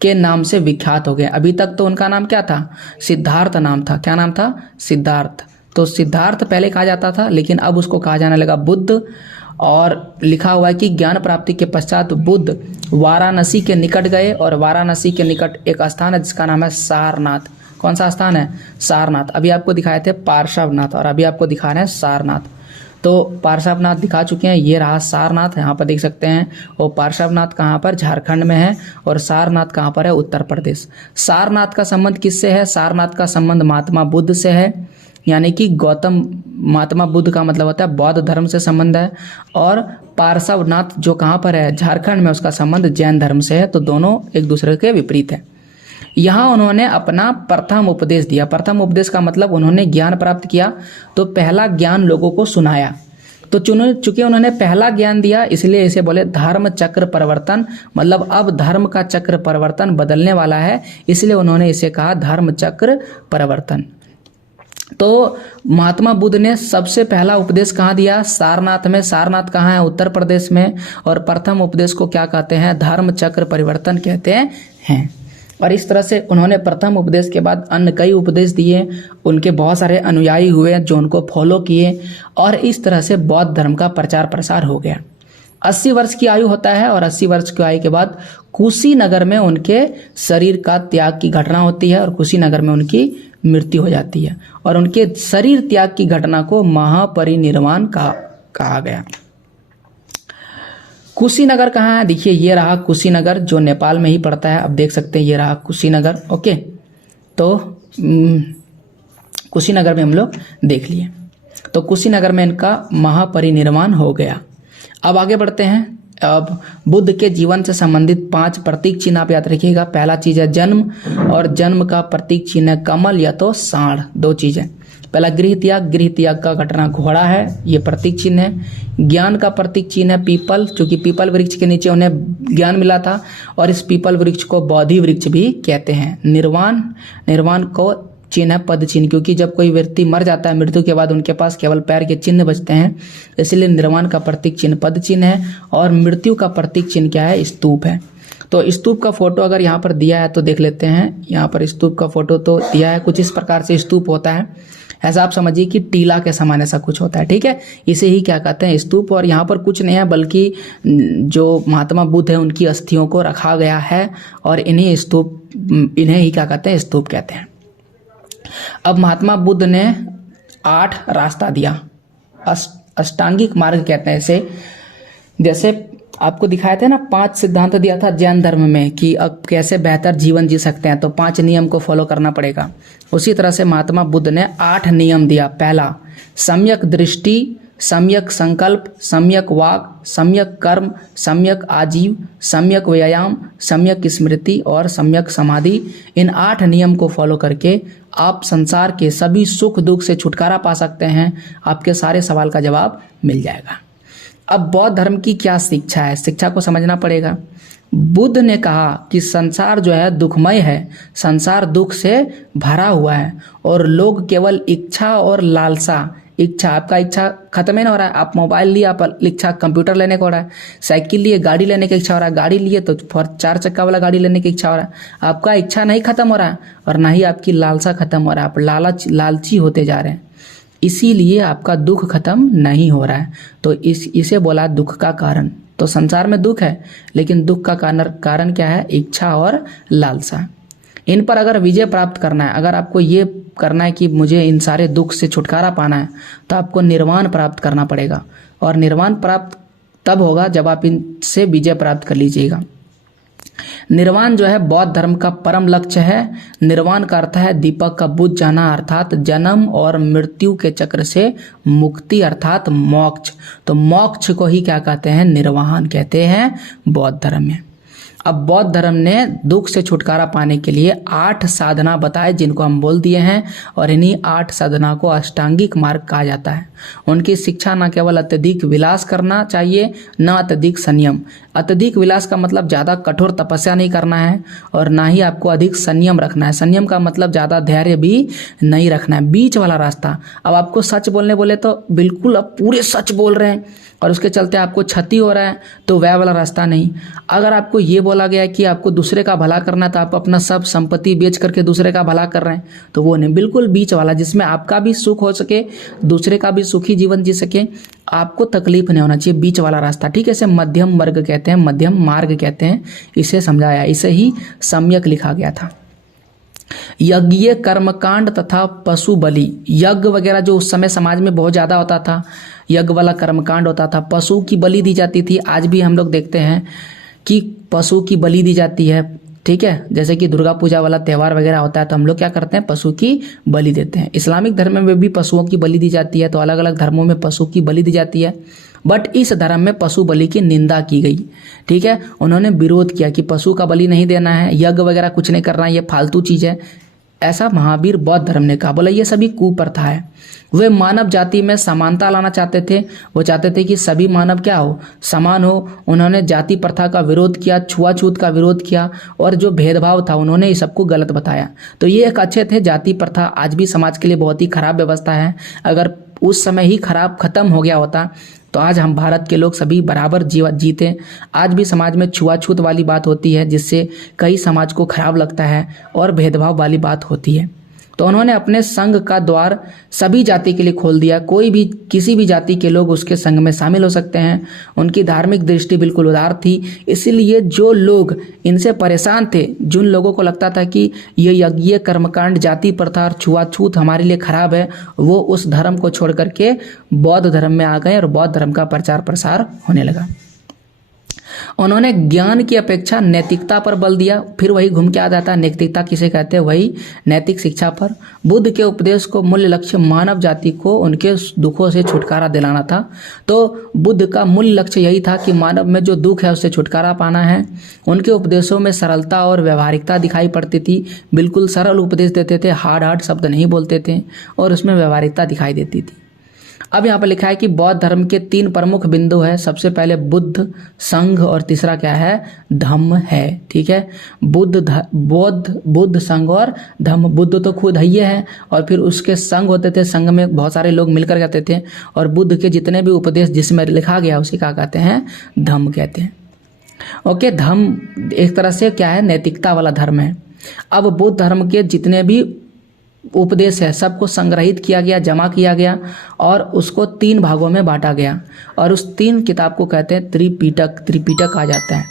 के नाम से विख्यात हो गए। अभी तक तो उनका नाम क्या था? सिद्धार्थ नाम था। क्या नाम था? सिद्धार्थ। तो सिद्धार्थ पहले कहा जाता था, लेकिन अब उसको कहा जाने लगा बुद्ध। और लिखा हुआ है कि ज्ञान प्राप्ति के पश्चात बुद्ध वाराणसी के निकट गए, और वाराणसी के निकट एक स्थान है जिसका नाम है सारनाथ। कौन सा स्थान है? सारनाथ। अभी आपको दिखाए थे पार्श्वनाथ और अभी आपको दिखा रहे हैं सारनाथ। तो पार्श्वनाथ दिखा चुके हैं, ये रहा सारनाथ, यहाँ पर देख सकते हैं। और पार्श्वनाथ कहाँ पर, झारखंड में है। और सारनाथ कहाँ पर है, उत्तर प्रदेश। सारनाथ का संबंध किससे है, सारनाथ का संबंध महात्मा बुद्ध से है, यानी कि गौतम, महात्मा बुद्ध का मतलब होता है बौद्ध धर्म से संबंध है। और पार्श्वनाथ जो कहाँ पर है, झारखंड में, उसका संबंध जैन धर्म से है। तो दोनों एक दूसरे के विपरीत है। यहाँ उन्होंने अपना प्रथम उपदेश दिया। प्रथम उपदेश का मतलब उन्होंने ज्ञान प्राप्त किया, तो पहला ज्ञान लोगों को सुनाया। तो चूंकि उन्होंने पहला ज्ञान दिया, इसलिए इसे बोले धर्म चक्र परिवर्तन, मतलब अब धर्म का चक्र परिवर्तन बदलने वाला है, इसलिए उन्होंने इसे कहा धर्म चक्र परिवर्तन। तो महात्मा बुद्ध ने सबसे पहला उपदेश कहाँ दिया, सारनाथ में। सारनाथ कहाँ है, उत्तर प्रदेश में। और प्रथम उपदेश को क्या कहते हैं, धर्म चक्र परिवर्तन कहते हैं। और इस तरह से उन्होंने प्रथम उपदेश के बाद अन्य कई उपदेश दिए, उनके बहुत सारे अनुयायी हुए जो उनको फॉलो किए, और इस तरह से बौद्ध धर्म का प्रचार प्रसार हो गया। 80 वर्ष की आयु होता है, और 80 वर्ष की आयु के बाद कुशीनगर में उनके शरीर का त्याग की घटना होती है, और कुशीनगर में उनकी मृत्यु हो जाती है। और उनके शरीर त्याग की घटना को महापरिनिर्वाण कहा गया। कुशीनगर कहाँ है, देखिए ये रहा कुशीनगर, जो नेपाल में ही पड़ता है। अब देख सकते हैं ये रहा कुशीनगर। ओके, तो कुशीनगर में हम लोग देख लिए। तो कुशीनगर में इनका महापरिनिर्वाण हो गया। अब आगे बढ़ते हैं। अब बुद्ध के जीवन से संबंधित 5 प्रतीक चिन्ह आप याद रखिएगा। पहला चीज है जन्म, और जन्म का प्रतीक चिन्ह है कमल या तो सांड, 2 चीजें। पहला गृह त्याग, गृह त्याग का घटना घोड़ा है, ये प्रतीक चिन्ह है। ज्ञान का प्रतीक चिन्ह है पीपल, क्योंकि पीपल वृक्ष के नीचे उन्हें ज्ञान मिला था, और इस पीपल वृक्ष को बोधि वृक्ष भी कहते हैं। निर्वाण, निर्वाण को चिन्ह है पद चिन्ह, क्योंकि जब कोई व्यक्ति मर जाता है, मृत्यु के बाद उनके पास केवल पैर के चिन्ह बचते हैं, इसलिए निर्वाण का प्रतीक चिन्ह पद चिन्ह है। और मृत्यु का प्रतीक चिन्ह क्या है, स्तूप है। तो स्तूप का फोटो अगर यहाँ पर दिया है तो देख लेते हैं। यहाँ पर स्तूप का फोटो तो दिया है, कुछ इस प्रकार से स्तूप होता है। ऐसा आप समझिए कि टीला के समान ऐसा कुछ होता है, ठीक है। इसे ही क्या कहते हैं, स्तूप। और यहाँ पर कुछ नहीं है, बल्कि जो महात्मा बुद्ध है उनकी अस्थियों को रखा गया है, और इन्हीं स्तूप, इन्हें ही क्या कहते हैं, स्तूप कहते हैं। अब महात्मा बुद्ध ने 8 रास्ता दिया, अष्टांगिक मार्ग कहते हैं इसे। जैसे आपको दिखाए थे ना, 5 सिद्धांत दिया था जैन धर्म में कि अब कैसे बेहतर जीवन जी सकते हैं, तो 5 नियम को फॉलो करना पड़ेगा। उसी तरह से महात्मा बुद्ध ने 8 नियम दिया। पहला, सम्यक दृष्टि, सम्यक संकल्प, सम्यक वाक, सम्यक कर्म, सम्यक आजीव, सम्यक व्यायाम, सम्यक स्मृति और सम्यक समाधि। इन 8 नियम को फॉलो करके आप संसार के सभी सुख दुख से छुटकारा पा सकते हैं। आपके सारे सवाल का जवाब मिल जाएगा। अब बौद्ध धर्म की क्या शिक्षा है, शिक्षा को समझना पड़ेगा। बुद्ध ने कहा कि संसार जो है दुखमय है, संसार दुख से भरा हुआ है, और लोग केवल इच्छा और लालसा, इच्छा, आपका इच्छा खत्म ही ना हो रहा है। आप मोबाइल लिए, आप इच्छा कंप्यूटर लेने को हो रहा है, साइकिल लिए गाड़ी लेने की इच्छा हो रहा है, गाड़ी लिए तो 4 चक्का वाला गाड़ी लेने की इच्छा हो रहा है। आपका इच्छा नहीं खत्म हो रहा है, और ना ही आपकी लालसा खत्म हो रहा है। आप लालची होते जा रहे हैं, इसीलिए आपका दुख खत्म नहीं हो रहा है। तो इसे बोला दुख का कारण। तो संसार में दुख है, लेकिन दुख का कारण क्या है, इच्छा और लालसा। इन पर अगर विजय प्राप्त करना है, अगर आपको ये करना है कि मुझे इन सारे दुख से छुटकारा पाना है, तो आपको निर्वाण प्राप्त करना पड़ेगा। और निर्वाण प्राप्त तब होगा जब आप इनसे विजय प्राप्त कर लीजिएगा। निर्वाण जो है बौद्ध धर्म का परम लक्ष्य है। निर्वाण का अर्थ है दीपक का बुझ जाना, अर्थात जन्म और मृत्यु के चक्र से मुक्ति, अर्थात मोक्ष। तो मोक्ष को ही क्या कहते हैं, निर्वाण कहते हैं बौद्ध धर्म में। अब बौद्ध धर्म ने दुख से छुटकारा पाने के लिए 8 साधना बताए, जिनको हम बोल दिए हैं, और इन्हीं 8 साधना को अष्टांगिक मार्ग कहा जाता है। उनकी शिक्षा न केवल अत्यधिक विलास करना चाहिए, न अत्यधिक संयम। अत्यधिक विलास का मतलब ज़्यादा कठोर तपस्या नहीं करना है, और ना ही आपको अधिक संयम रखना है। संयम का मतलब ज़्यादा धैर्य भी नहीं रखना है, बीच वाला रास्ता। अब आपको सच बोलने बोले तो बिल्कुल अब पूरे सच बोल रहे हैं, और उसके चलते आपको क्षति हो रहा है, तो वह वाला रास्ता नहीं। अगर आपको ये बोला गया है कि आपको दूसरे का भला करना है, तो आप अपना सब संपत्ति बेच करके दूसरे का भला कर रहे हैं, तो वो नहीं। बिल्कुल बीच वाला, जिसमें आपका भी सुख हो सके, दूसरे का भी सुखी जीवन जी सके, आपको तकलीफ नहीं होना चाहिए, बीच वाला रास्ता, ठीक है। इसे मध्यम वर्ग कहते हैं, मध्यम मार्ग कहते हैं, इसे समझाया, इसे ही सम्यक लिखा गया था। यज्ञ कर्मकांड तथा पशु बलि, यज्ञ वगैरह जो उस समय समाज में बहुत ज़्यादा होता था, यज्ञ वाला कर्मकांड होता था, पशु की बलि दी जाती थी। आज भी हम लोग देखते हैं कि पशु की बलि दी जाती है, ठीक है। जैसे कि दुर्गा पूजा वाला त्यौहार वगैरह होता है तो हम लोग क्या करते हैं, पशु की बलि देते हैं। इस्लामिक धर्म में भी पशुओं की बलि दी जाती है, तो अलग अलग धर्मों में पशु की बलि दी जाती है। बट इस धर्म में पशु बलि की निंदा की गई, ठीक है। उन्होंने विरोध किया कि पशु का बलि नहीं देना है, यज्ञ वगैरह कुछ नहीं करना है, ये फालतू चीज़ है, ऐसा महावीर बौद्ध धर्म ने कहा। बोला ये सभी कुप्रथा है। वे मानव जाति में समानता लाना चाहते थे, वो चाहते थे कि सभी मानव क्या हो, समान हो। उन्होंने जाति प्रथा का विरोध किया, छुआछूत का विरोध किया, और जो भेदभाव था उन्होंने इस सबको गलत बताया। तो ये एक अच्छे थे। जाति प्रथा आज भी समाज के लिए बहुत ही खराब व्यवस्था है। अगर उस समय ही खराब खत्म हो गया होता तो आज हम भारत के लोग सभी बराबर जीते। आज भी समाज में छुआछूत वाली बात होती है, जिससे कई समाज को खराब लगता है, और भेदभाव वाली बात होती है। तो उन्होंने अपने संघ का द्वार सभी जाति के लिए खोल दिया। कोई भी किसी भी जाति के लोग उसके संघ में शामिल हो सकते हैं। उनकी धार्मिक दृष्टि बिल्कुल उदार थी, इसीलिए जो लोग इनसे परेशान थे, जिन लोगों को लगता था कि ये यज्ञ कर्मकांड, जाति प्रथा और छुआछूत हमारे लिए खराब है, वो उस धर्म को छोड़ करके बौद्ध धर्म में आ गए और बौद्ध धर्म का प्रचार प्रसार होने लगा। उन्होंने ज्ञान की अपेक्षा नैतिकता पर बल दिया। फिर वही घूम के आ जाता है, नैतिकता किसे कहते हैं, वही नैतिक शिक्षा पर। बुद्ध के उपदेश को मूल्य लक्ष्य मानव जाति को उनके दुखों से छुटकारा दिलाना था। तो बुद्ध का मूल लक्ष्य यही था कि मानव में जो दुख है उससे छुटकारा पाना है। उनके उपदेशों में सरलता और व्यवहारिकता दिखाई पड़ती थी। बिल्कुल सरल उपदेश देते थे, हार्ड शब्द नहीं बोलते थे, और उसमें व्यवहारिकता दिखाई देती थी। अब यहाँ पर लिखा है कि बौद्ध धर्म के 3 प्रमुख बिंदु है। सबसे पहले बुद्ध, संघ, और तीसरा क्या है, धम्म है, ठीक है। बुद्ध, संघ और धम्म। बुद्ध तो खुद ही है, और फिर उसके संघ होते थे, संघ में बहुत सारे लोग मिलकर कहते थे, और बुद्ध के जितने भी उपदेश जिसमें लिखा गया उसी का कहते हैं धम्म कहते हैं। ओके, धम्म एक तरह से क्या है, नैतिकता वाला धर्म है। अब बुद्ध धर्म के जितने भी उपदेश है सबको संग्रहित किया गया, जमा किया गया, और उसको 3 भागों में बांटा गया, और उस 3 किताब को कहते हैं त्रिपिटक। त्रिपिटक आ जाता है।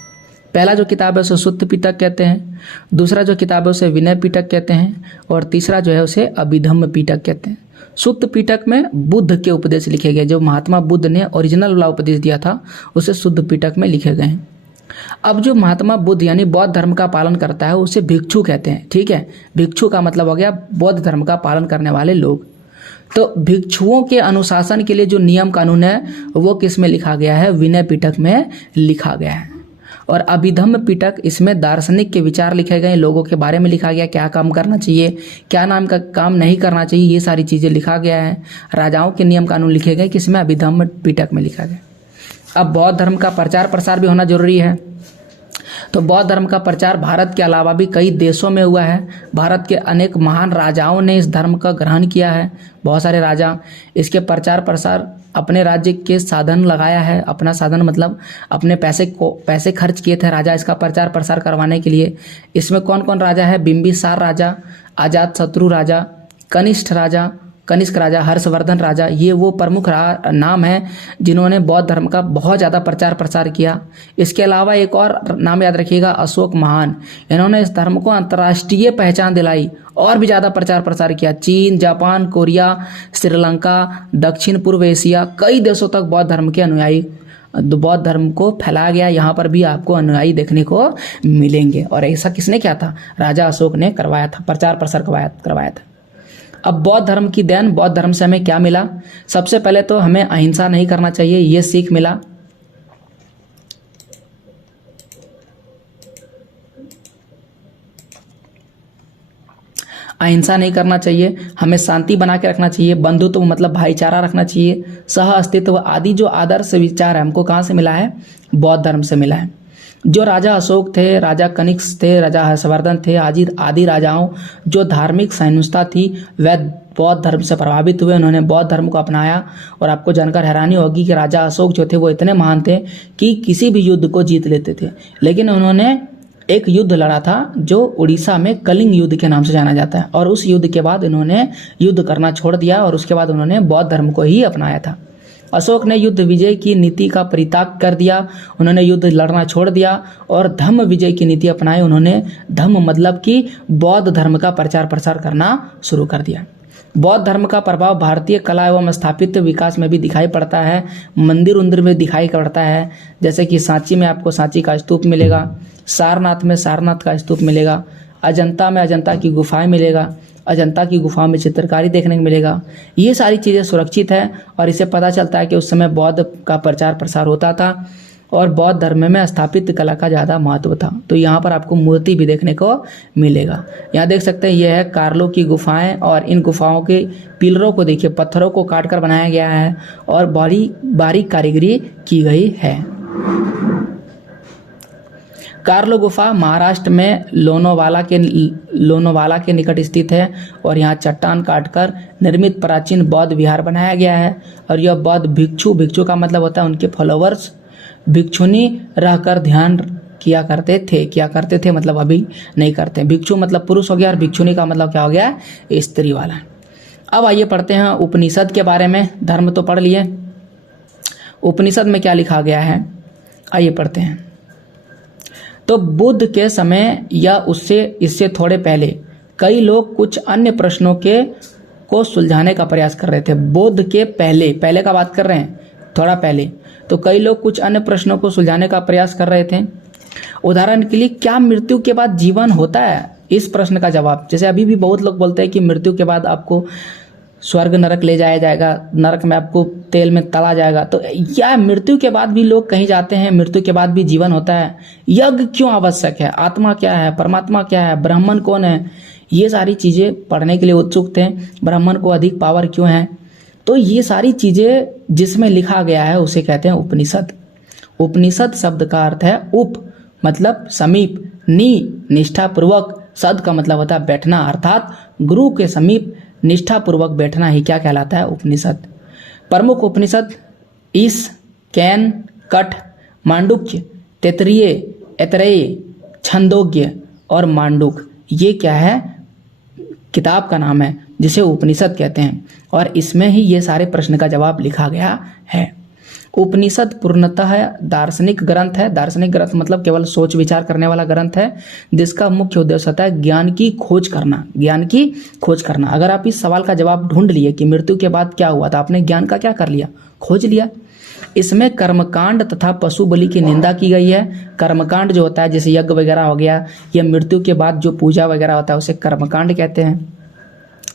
पहला जो किताब है उसे सुत्त पिटक कहते हैं, दूसरा जो किताब है उसे विनय पिटक कहते हैं, और तीसरा जो है उसे अभिधम्म पिटक कहते हैं। सुत्त पिटक में बुद्ध के उपदेश लिखे गए, जो महात्मा बुद्ध ने ओरिजिनल वाला उपदेश दिया था उसे शुद्ध पिटक में लिखे गए हैं। अब जो महात्मा बुद्ध यानी बौद्ध धर्म का पालन करता है उसे भिक्षु कहते हैं, ठीक है। भिक्षु का मतलब हो गया बौद्ध धर्म का पालन करने वाले लोग। तो भिक्षुओं के अनुशासन के लिए जो नियम कानून है वो किस में लिखा गया है, विनय पिटक में लिखा गया है। और अभिधम्म पिटक, इसमें दार्शनिक के विचार लिखे गए, लोगों के बारे में लिखा गया, क्या काम करना चाहिए, क्या नाम का काम नहीं करना चाहिए, ये सारी चीज़ें लिखा गया है। राजाओं के नियम कानून लिखे गए, किसमें, अभिधम्म पिटक में लिखा गया। अब बौद्ध धर्म का प्रचार प्रसार भी होना जरूरी है। तो बौद्ध धर्म का प्रचार भारत के अलावा भी कई देशों में हुआ है। भारत के अनेक महान राजाओं ने इस धर्म का ग्रहण किया है। बहुत सारे राजा इसके प्रचार प्रसार अपने राज्य के साधन लगाया है। अपना साधन मतलब अपने पैसे खर्च किए थे राजा इसका प्रचार प्रसार करवाने के लिए। इसमें कौन कौन राजा है, बिंबिसार राजा, अजातशत्रु राजा, कनिष्क राजा, हर्षवर्धन राजा, ये वो प्रमुख नाम हैं जिन्होंने बौद्ध धर्म का बहुत ज़्यादा प्रचार प्रसार किया। इसके अलावा एक और नाम याद रखिएगा, अशोक महान। इन्होंने इस धर्म को अंतर्राष्ट्रीय पहचान दिलाई और भी ज़्यादा प्रचार प्रसार किया। चीन, जापान, कोरिया, श्रीलंका, दक्षिण पूर्व एशिया, कई देशों तक बौद्ध धर्म के अनुयायी, बौद्ध धर्म को फैलाया गया। यहाँ पर भी आपको अनुयायी देखने को मिलेंगे। और ऐसा किसने किया था, राजा अशोक ने करवाया था, प्रचार प्रसार करवाया था। अब बौद्ध धर्म की देन, बौद्ध धर्म से हमें क्या मिला, सबसे पहले तो हमें अहिंसा नहीं करना चाहिए, ये सीख मिला। अहिंसा नहीं करना चाहिए, हमें शांति बना के रखना चाहिए, बंधुत्व मतलब भाईचारा रखना चाहिए, सह अस्तित्व आदि जो आदर्श विचार है हमको कहाँ से मिला है, बौद्ध धर्म से मिला है। जो राजा अशोक थे, राजा कनिष्क थे, राजा हर्षवर्धन थे, आदि राजाओं जो धार्मिक सहिष्णुता थी वह बौद्ध धर्म से प्रभावित हुए, उन्होंने बौद्ध धर्म को अपनाया। और आपको जानकर हैरानी होगी कि राजा अशोक जो थे वो इतने महान थे कि किसी भी युद्ध को जीत लेते थे। लेकिन उन्होंने एक युद्ध लड़ा था जो उड़ीसा में कलिंग युद्ध के नाम से जाना जाता है, और उस युद्ध के बाद उन्होंने युद्ध करना छोड़ दिया और उसके बाद उन्होंने बौद्ध धर्म को ही अपनाया था। अशोक ने युद्ध विजय की नीति का परित्याग कर दिया, उन्होंने युद्ध लड़ना छोड़ दिया और धम्म विजय की नीति अपनाई। उन्होंने धम्म मतलब कि बौद्ध धर्म का प्रचार प्रसार करना शुरू कर दिया। बौद्ध धर्म का प्रभाव भारतीय कला एवं स्थापत्य विकास में भी दिखाई पड़ता है, मंदिर उंदिर में दिखाई पड़ता है। जैसे कि सांची में आपको सांची का स्तूप मिलेगा, सारनाथ में सारनाथ का स्तूप मिलेगा, अजंता में अजंता की गुफाएं मिलेगा, अजंता की गुफाओं में चित्रकारी देखने को मिलेगा। ये सारी चीज़ें सुरक्षित है और इससे पता चलता है कि उस समय बौद्ध का प्रचार प्रसार होता था और बौद्ध धर्म में स्थापित कला का ज़्यादा महत्व था। तो यहाँ पर आपको मूर्ति भी देखने को मिलेगा। यहाँ देख सकते हैं यह है कार्लो की गुफाएं और इन गुफाओं के पिलरों को देखिए, पत्थरों को काट कर बनाया गया है और बड़ी बारीक कारीगरी की गई है। कार्लो गुफा महाराष्ट्र में लोनावाला के निकट स्थित है और यहाँ चट्टान काटकर निर्मित प्राचीन बौद्ध विहार बनाया गया है। और यह बौद्ध भिक्षु का मतलब होता है उनके फॉलोवर्स, भिक्षुनी रहकर ध्यान किया करते थे मतलब अभी नहीं करते। भिक्षु मतलब पुरुष हो गया और भिक्षुनी का मतलब क्या हो गया, स्त्री वाला। अब आइए पढ़ते हैं उपनिषद के बारे में। धर्म तो पढ़ लिए, उपनिषद में क्या लिखा गया है आइए पढ़ते हैं। तो बुद्ध के समय या इससे थोड़े पहले कई लोग कुछ अन्य प्रश्नों को सुलझाने का प्रयास कर रहे थे। बुद्ध के पहले का बात कर रहे हैं, थोड़ा पहले। तो कई लोग कुछ अन्य प्रश्नों को सुलझाने का प्रयास कर रहे थे। उदाहरण के लिए, क्या मृत्यु के बाद जीवन होता है? इस प्रश्न का जवाब, जैसे अभी भी बहुत लोग बोलते हैं कि मृत्यु के बाद आपको स्वर्ग नरक ले जाया जाएगा, नरक में आपको तेल में तला जाएगा। तो या मृत्यु के बाद भी लोग कहीं जाते हैं, मृत्यु के बाद भी जीवन होता है। यज्ञ क्यों आवश्यक है? आत्मा क्या है? परमात्मा क्या है? ब्राह्मण कौन है? ये सारी चीजें पढ़ने के लिए उत्सुक थे। ब्राह्मण को अधिक पावर क्यों है? तो ये सारी चीजें जिसमें लिखा गया है उसे कहते हैं उपनिषद। उपनिषद शब्द का अर्थ है उप मतलब समीप, निष्ठा पूर्वक, सद का मतलब होता है बैठना, अर्थात गुरु के समीप निष्ठा पूर्वक बैठना ही क्या कहलाता है, उपनिषद। प्रमुख उपनिषद ईश, कैन, कठ, मांडुक्य, तैत्तिरीय, ऐतरेय, छंदोग्य और मांडुक, ये क्या है, किताब का नाम है जिसे उपनिषद कहते हैं और इसमें ही ये सारे प्रश्न का जवाब लिखा गया है। उपनिषद पूर्णतः दार्शनिक ग्रंथ है। दार्शनिक ग्रंथ मतलब केवल सोच विचार करने वाला ग्रंथ है जिसका मुख्य उद्देश्य होता है ज्ञान की खोज करना। अगर आप इस सवाल का जवाब ढूंढ लिए कि मृत्यु के बाद क्या हुआ, तो आपने ज्ञान का क्या कर लिया, खोज लिया। इसमें कर्मकांड तथा पशु बलि की निंदा की गई है। कर्मकांड जो होता है जैसे यज्ञ वगैरह हो गया, या मृत्यु के बाद जो पूजा वगैरह होता है उसे कर्मकांड कहते हैं।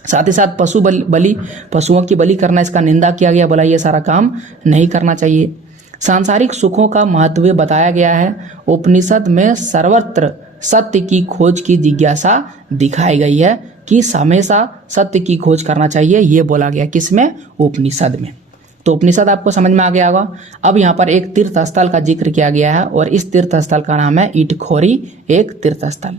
साथ ही साथ पशुओं की बलि करना, इसका निंदा किया गया, बोला ये सारा काम नहीं करना चाहिए। सांसारिक सुखों का महत्व बताया गया है। उपनिषद में सर्वत्र सत्य की खोज की जिज्ञासा दिखाई गई है कि हमेशा सत्य की खोज करना चाहिए, ये बोला गया किसमें, उपनिषद में। तो उपनिषद आपको समझ में आ गया होगा। अब यहाँ पर एक तीर्थ स्थल का जिक्र किया गया है और इस तीर्थ स्थल का नाम है इटखोरी, एक तीर्थ स्थल।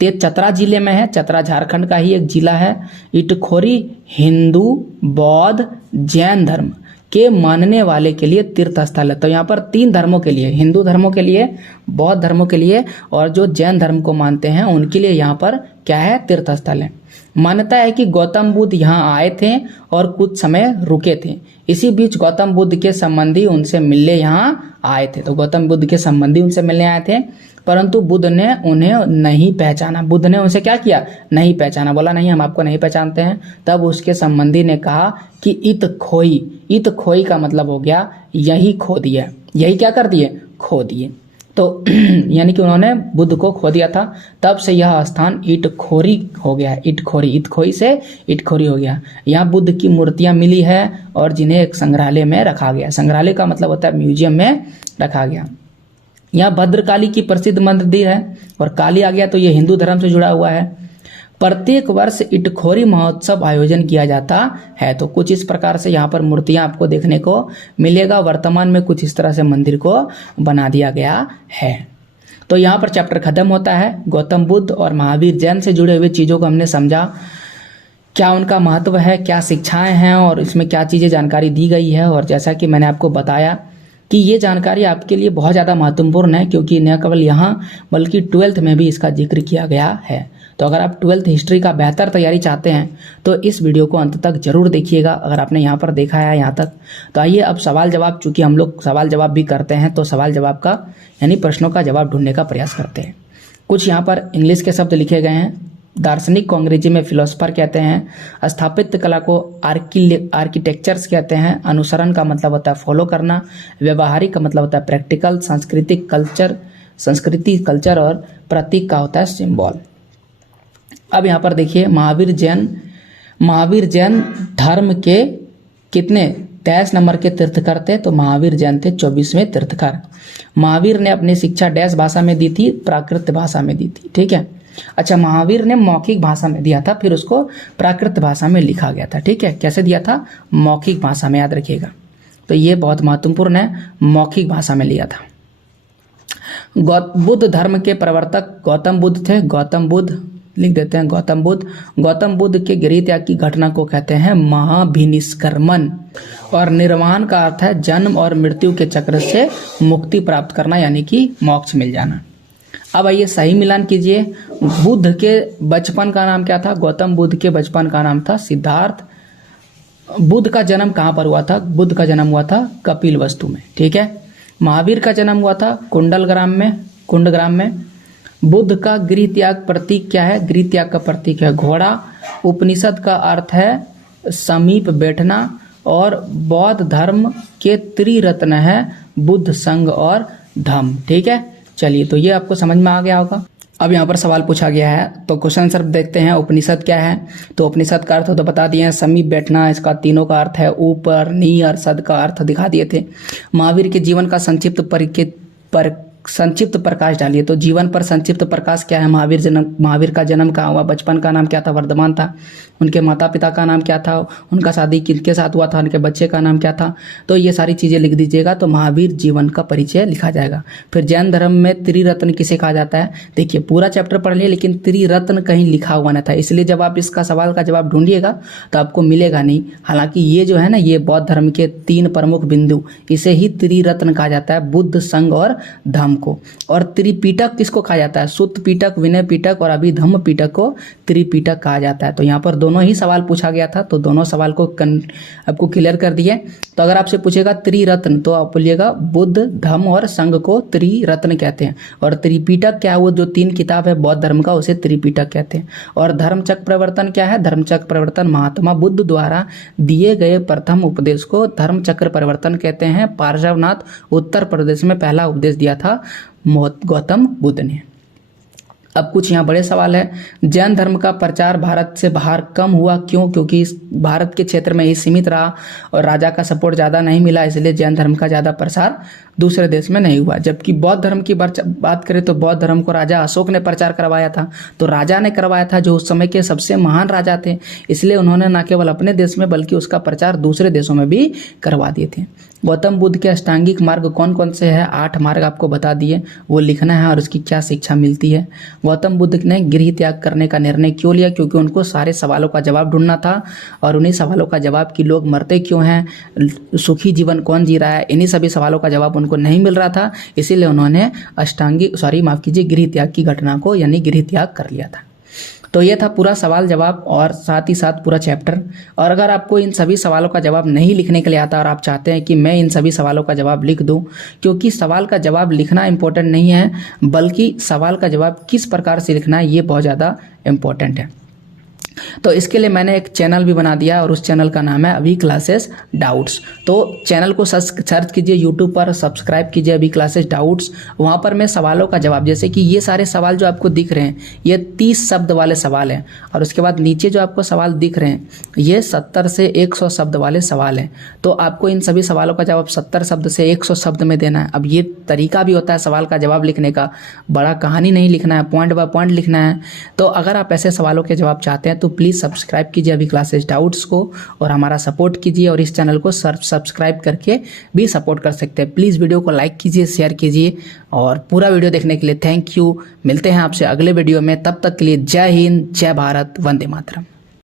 ते चतरा जिले में है, चतरा झारखंड का ही एक जिला है। इटखोरी हिंदू, बौद्ध, जैन धर्म के मानने वाले के लिए तीर्थ स्थल है। तो यहाँ पर 3 धर्मों के लिए, हिंदू धर्मों के लिए, बौद्ध धर्मों के लिए और जो जैन धर्म को मानते हैं उनके लिए यहाँ पर क्या है, तीर्थ स्थल है। मान्यता है कि गौतम बुद्ध यहाँ आए थे और कुछ समय रुके थे। इसी बीच गौतम बुद्ध के संबंधी उनसे मिलने यहाँ आए थे। तो गौतम बुद्ध के संबंधी उनसे मिलने आए थे, परंतु बुद्ध ने उन्हें नहीं पहचाना। बुद्ध ने उनसे क्या किया, नहीं पहचाना, बोला नहीं हम आपको नहीं पहचानते हैं। तब उसके संबंधी ने कहा कि इत खोई का मतलब हो गया यही खो दिया, यही क्या कर दिए, खो दिए। तो यानी कि उन्होंने बुद्ध को खो दिया था, तब से यह स्थान इटखोरी हो गया है। इटखोई से इटखोरी हो गया। यहाँ बुद्ध की मूर्तियां मिली है और जिन्हें एक संग्रहालय में रखा गया। संग्रहालय का मतलब होता है म्यूजियम में रखा गया। यहाँ भद्रकाली की प्रसिद्ध मंदिर है और काली आ गया तो ये हिंदू धर्म से जुड़ा हुआ है। प्रत्येक वर्ष इटखोरी महोत्सव आयोजन किया जाता है। तो कुछ इस प्रकार से यहाँ पर मूर्तियां आपको देखने को मिलेगा। वर्तमान में कुछ इस तरह से मंदिर को बना दिया गया है। तो यहाँ पर चैप्टर खत्म होता है। गौतम बुद्ध और महावीर जैन से जुड़े हुए चीज़ों को हमने समझा, क्या उनका महत्व है, क्या शिक्षाएं हैं और इसमें क्या चीज़ें जानकारी दी गई है। और जैसा कि मैंने आपको बताया कि ये जानकारी आपके लिए बहुत ज़्यादा महत्वपूर्ण है, क्योंकि न केवल यहाँ बल्कि 12th में भी इसका जिक्र किया गया है। तो अगर आप 12th हिस्ट्री का बेहतर तैयारी चाहते हैं तो इस वीडियो को अंत तक जरूर देखिएगा। अगर आपने यहाँ पर देखा है यहाँ तक, तो आइए अब सवाल जवाब, चूंकि हम लोग सवाल जवाब भी करते हैं तो सवाल जवाब का यानी प्रश्नों का जवाब ढूंढने का प्रयास करते हैं। कुछ यहाँ पर इंग्लिश के शब्द लिखे गए हैं। दार्शनिक को अंग्रेजी में फिलोसफर कहते हैं। स्थापित कला को आर्किटेक्चर्स कहते हैं। अनुसरण का मतलब होता है फॉलो करना। व्यवहारिक का मतलब होता है प्रैक्टिकल। संस्कृति कल्चर और प्रतीक का होता है सिंबल। अब यहाँ पर देखिए, महावीर जैन धर्म के कितने 23 नंबर के तीर्थकर थे, तो महावीर जैन थे 24वें तीर्थकर। महावीर ने अपनी शिक्षा डैश भाषा में दी थी, प्राकृत भाषा में दी थी। ठीक है, अच्छा, महावीर ने मौखिक भाषा में दिया था, फिर उसको प्राकृत भाषा में लिखा गया था। ठीक है, कैसे दिया था? मौखिक भाषा में, याद रखिएगा। तो ये बहुत महत्वपूर्ण है, मौखिक भाषा में लिया था। बुद्ध धर्म के प्रवर्तक गौतम बुद्ध थे। गौतम बुद्ध लिख देते हैं, गौतम बुद्ध के गृह त्याग की घटना को कहते हैं महाभिनिष्क्रमण। और निर्वाण का अर्थ है जन्म और मृत्यु के चक्र से मुक्ति प्राप्त करना, यानी कि मोक्ष मिल जाना। अब आइए सही मिलान कीजिए। बुद्ध के बचपन का नाम क्या था? गौतम बुद्ध के बचपन का नाम था सिद्धार्थ। बुद्ध का जन्म कहाँ पर हुआ था? बुद्ध का जन्म हुआ था कपिलवस्तु में। ठीक है, महावीर का जन्म हुआ था कुंडग्राम में। बुद्ध का गृह त्याग प्रतीक क्या है? गृह त्याग का प्रतीक है घोड़ा। उपनिषद का अर्थ है समीप बैठना। और बौद्ध धर्म के त्रिरत्न है बुद्ध, संघ और धम्म। ठीक है, चलिए, तो ये आपको समझ में आ गया होगा। अब यहाँ पर सवाल पूछा गया है, तो क्वेश्चन आंसर देखते हैं। उपनिषद क्या है? तो उपनिषद का अर्थ तो बता दिए हैं, समीप बैठना। इसका तीनों का अर्थ है ऊपर, नी और सद का अर्थ दिखा दिए थे। महावीर के जीवन का संक्षिप्त प्रकाश डालिए। तो जीवन पर संक्षिप्त प्रकाश क्या है? महावीर का जन्म कहाँ हुआ? बचपन का नाम क्या था? वर्धमान था। उनके माता पिता का नाम क्या था? उनका शादी किनके साथ हुआ था? उनके बच्चे का नाम क्या था? तो ये सारी चीजें लिख दीजिएगा, तो महावीर जीवन का परिचय लिखा जाएगा। फिर जैन धर्म में त्रिरत्न किसे कहा जाता है? देखिए, पूरा चैप्टर पढ़ लिए, लेकिन त्रिरत्न कहीं लिखा हुआ न था, इसलिए जब आप इसका सवाल का जवाब ढूंढिएगा तो आपको मिलेगा नहीं। हालांकि ये जो है ना, ये बौद्ध धर्म के 3 प्रमुख बिंदु, इसे ही त्रिरत्न कहा जाता है, बुद्ध, संघ और धम्म को। और त्रिपिटक किसको कहा जाता है? सुत्त पिटक, विनय पिटक और अभिधम्म पिटक को त्रिपिटक कहा जाता है। तो यहाँ पर दोनों ही सवाल पूछा गया था, तो दोनों सवाल को आपको क्लियर कर दिए। तो अगर आपसे पूछेगा त्रिरत्न, तो आप बोलिएगा बुद्ध, धम्म और संघ को त्रिरत्न कहते हैं। और त्रिपिटक क्या है? वो जो 3 किताब है बौद्ध धर्म का, उसे त्रिपिटक कहते हैं। और धर्मचक्र प्रवर्तन क्या है? धर्मचक्र प्रवर्तन महात्मा बुद्ध द्वारा दिए गए प्रथम उपदेश को धर्मचक्र प्रवर्तन कहते हैं। पार्श्वनाथ, उत्तर प्रदेश में पहला उपदेश दिया था गौतम बुद्ध ने। अब कुछ यहाँ बड़े सवाल है। जैन धर्म का प्रचार भारत से बाहर कम हुआ, क्यों? क्योंकि भारत के क्षेत्र में ही सीमित रहा और राजा का सपोर्ट ज़्यादा नहीं मिला, इसलिए जैन धर्म का ज़्यादा प्रसार दूसरे देश में नहीं हुआ। जबकि बौद्ध धर्म की बात करें तो बौद्ध धर्म को राजा अशोक ने प्रचार करवाया था। तो राजा ने करवाया था, जो उस समय के सबसे महान राजा थे, इसलिए उन्होंने न केवल अपने देश में बल्कि उसका प्रचार दूसरे देशों में भी करवा दिए थे। गौतम बुद्ध के अष्टांगिक मार्ग कौन कौन से हैं? 8 मार्ग आपको बता दिए, वो लिखना है और उसकी क्या शिक्षा मिलती है। गौतम बुद्ध ने गृह त्याग करने का निर्णय क्यों लिया? क्योंकि उनको सारे सवालों का जवाब ढूंढना था, और उन्हीं सवालों का जवाब कि लोग मरते क्यों हैं, सुखी जीवन कौन जी रहा है, इन्हीं सभी सवालों का जवाब उनको नहीं मिल रहा था, इसीलिए उन्होंने गृह त्याग की घटना को यानी गृह त्याग कर लिया था। तो ये था पूरा सवाल जवाब और साथ ही साथ पूरा चैप्टर। और अगर आपको इन सभी सवालों का जवाब नहीं लिखने के लिए आता और आप चाहते हैं कि मैं इन सभी सवालों का जवाब लिख दूं, क्योंकि सवाल का जवाब लिखना इंपॉर्टेंट नहीं है, बल्कि सवाल का जवाब किस प्रकार से लिखना है ये बहुत ज़्यादा इम्पोर्टेंट है। तो इसके लिए मैंने एक चैनल भी बना दिया और उस चैनल का नाम है अभी क्लासेस डाउट्स। तो चैनल को सर्च कीजिए यूट्यूब पर, सब्सक्राइब कीजिए अभी क्लासेस डाउट्स। वहाँ पर मैं सवालों का जवाब, जैसे कि ये सारे सवाल जो आपको दिख रहे हैं ये 30 शब्द वाले सवाल हैं, और उसके बाद नीचे जो आपको सवाल दिख रहे हैं ये 70 से 100 शब्द वाले सवाल हैं। तो आपको इन सभी सवालों का जवाब 70 शब्द से 100 शब्द में देना है। अब ये तरीका भी होता है सवाल का जवाब लिखने का, बड़ा कहानी नहीं लिखना है, पॉइंट बाय पॉइंट लिखना है। तो अगर आप ऐसे सवालों के जवाब चाहते हैं तो प्लीज़ सब्सक्राइब कीजिए अभी क्लासेस डाउट्स को और हमारा सपोर्ट कीजिए, और इस चैनल को सब्सक्राइब करके भी सपोर्ट कर सकते हैं। प्लीज़ वीडियो को लाइक कीजिए, शेयर कीजिए, और पूरा वीडियो देखने के लिए थैंक यू। मिलते हैं आपसे अगले वीडियो में, तब तक के लिए जय हिंद, जय भारत, वंदे मातरम।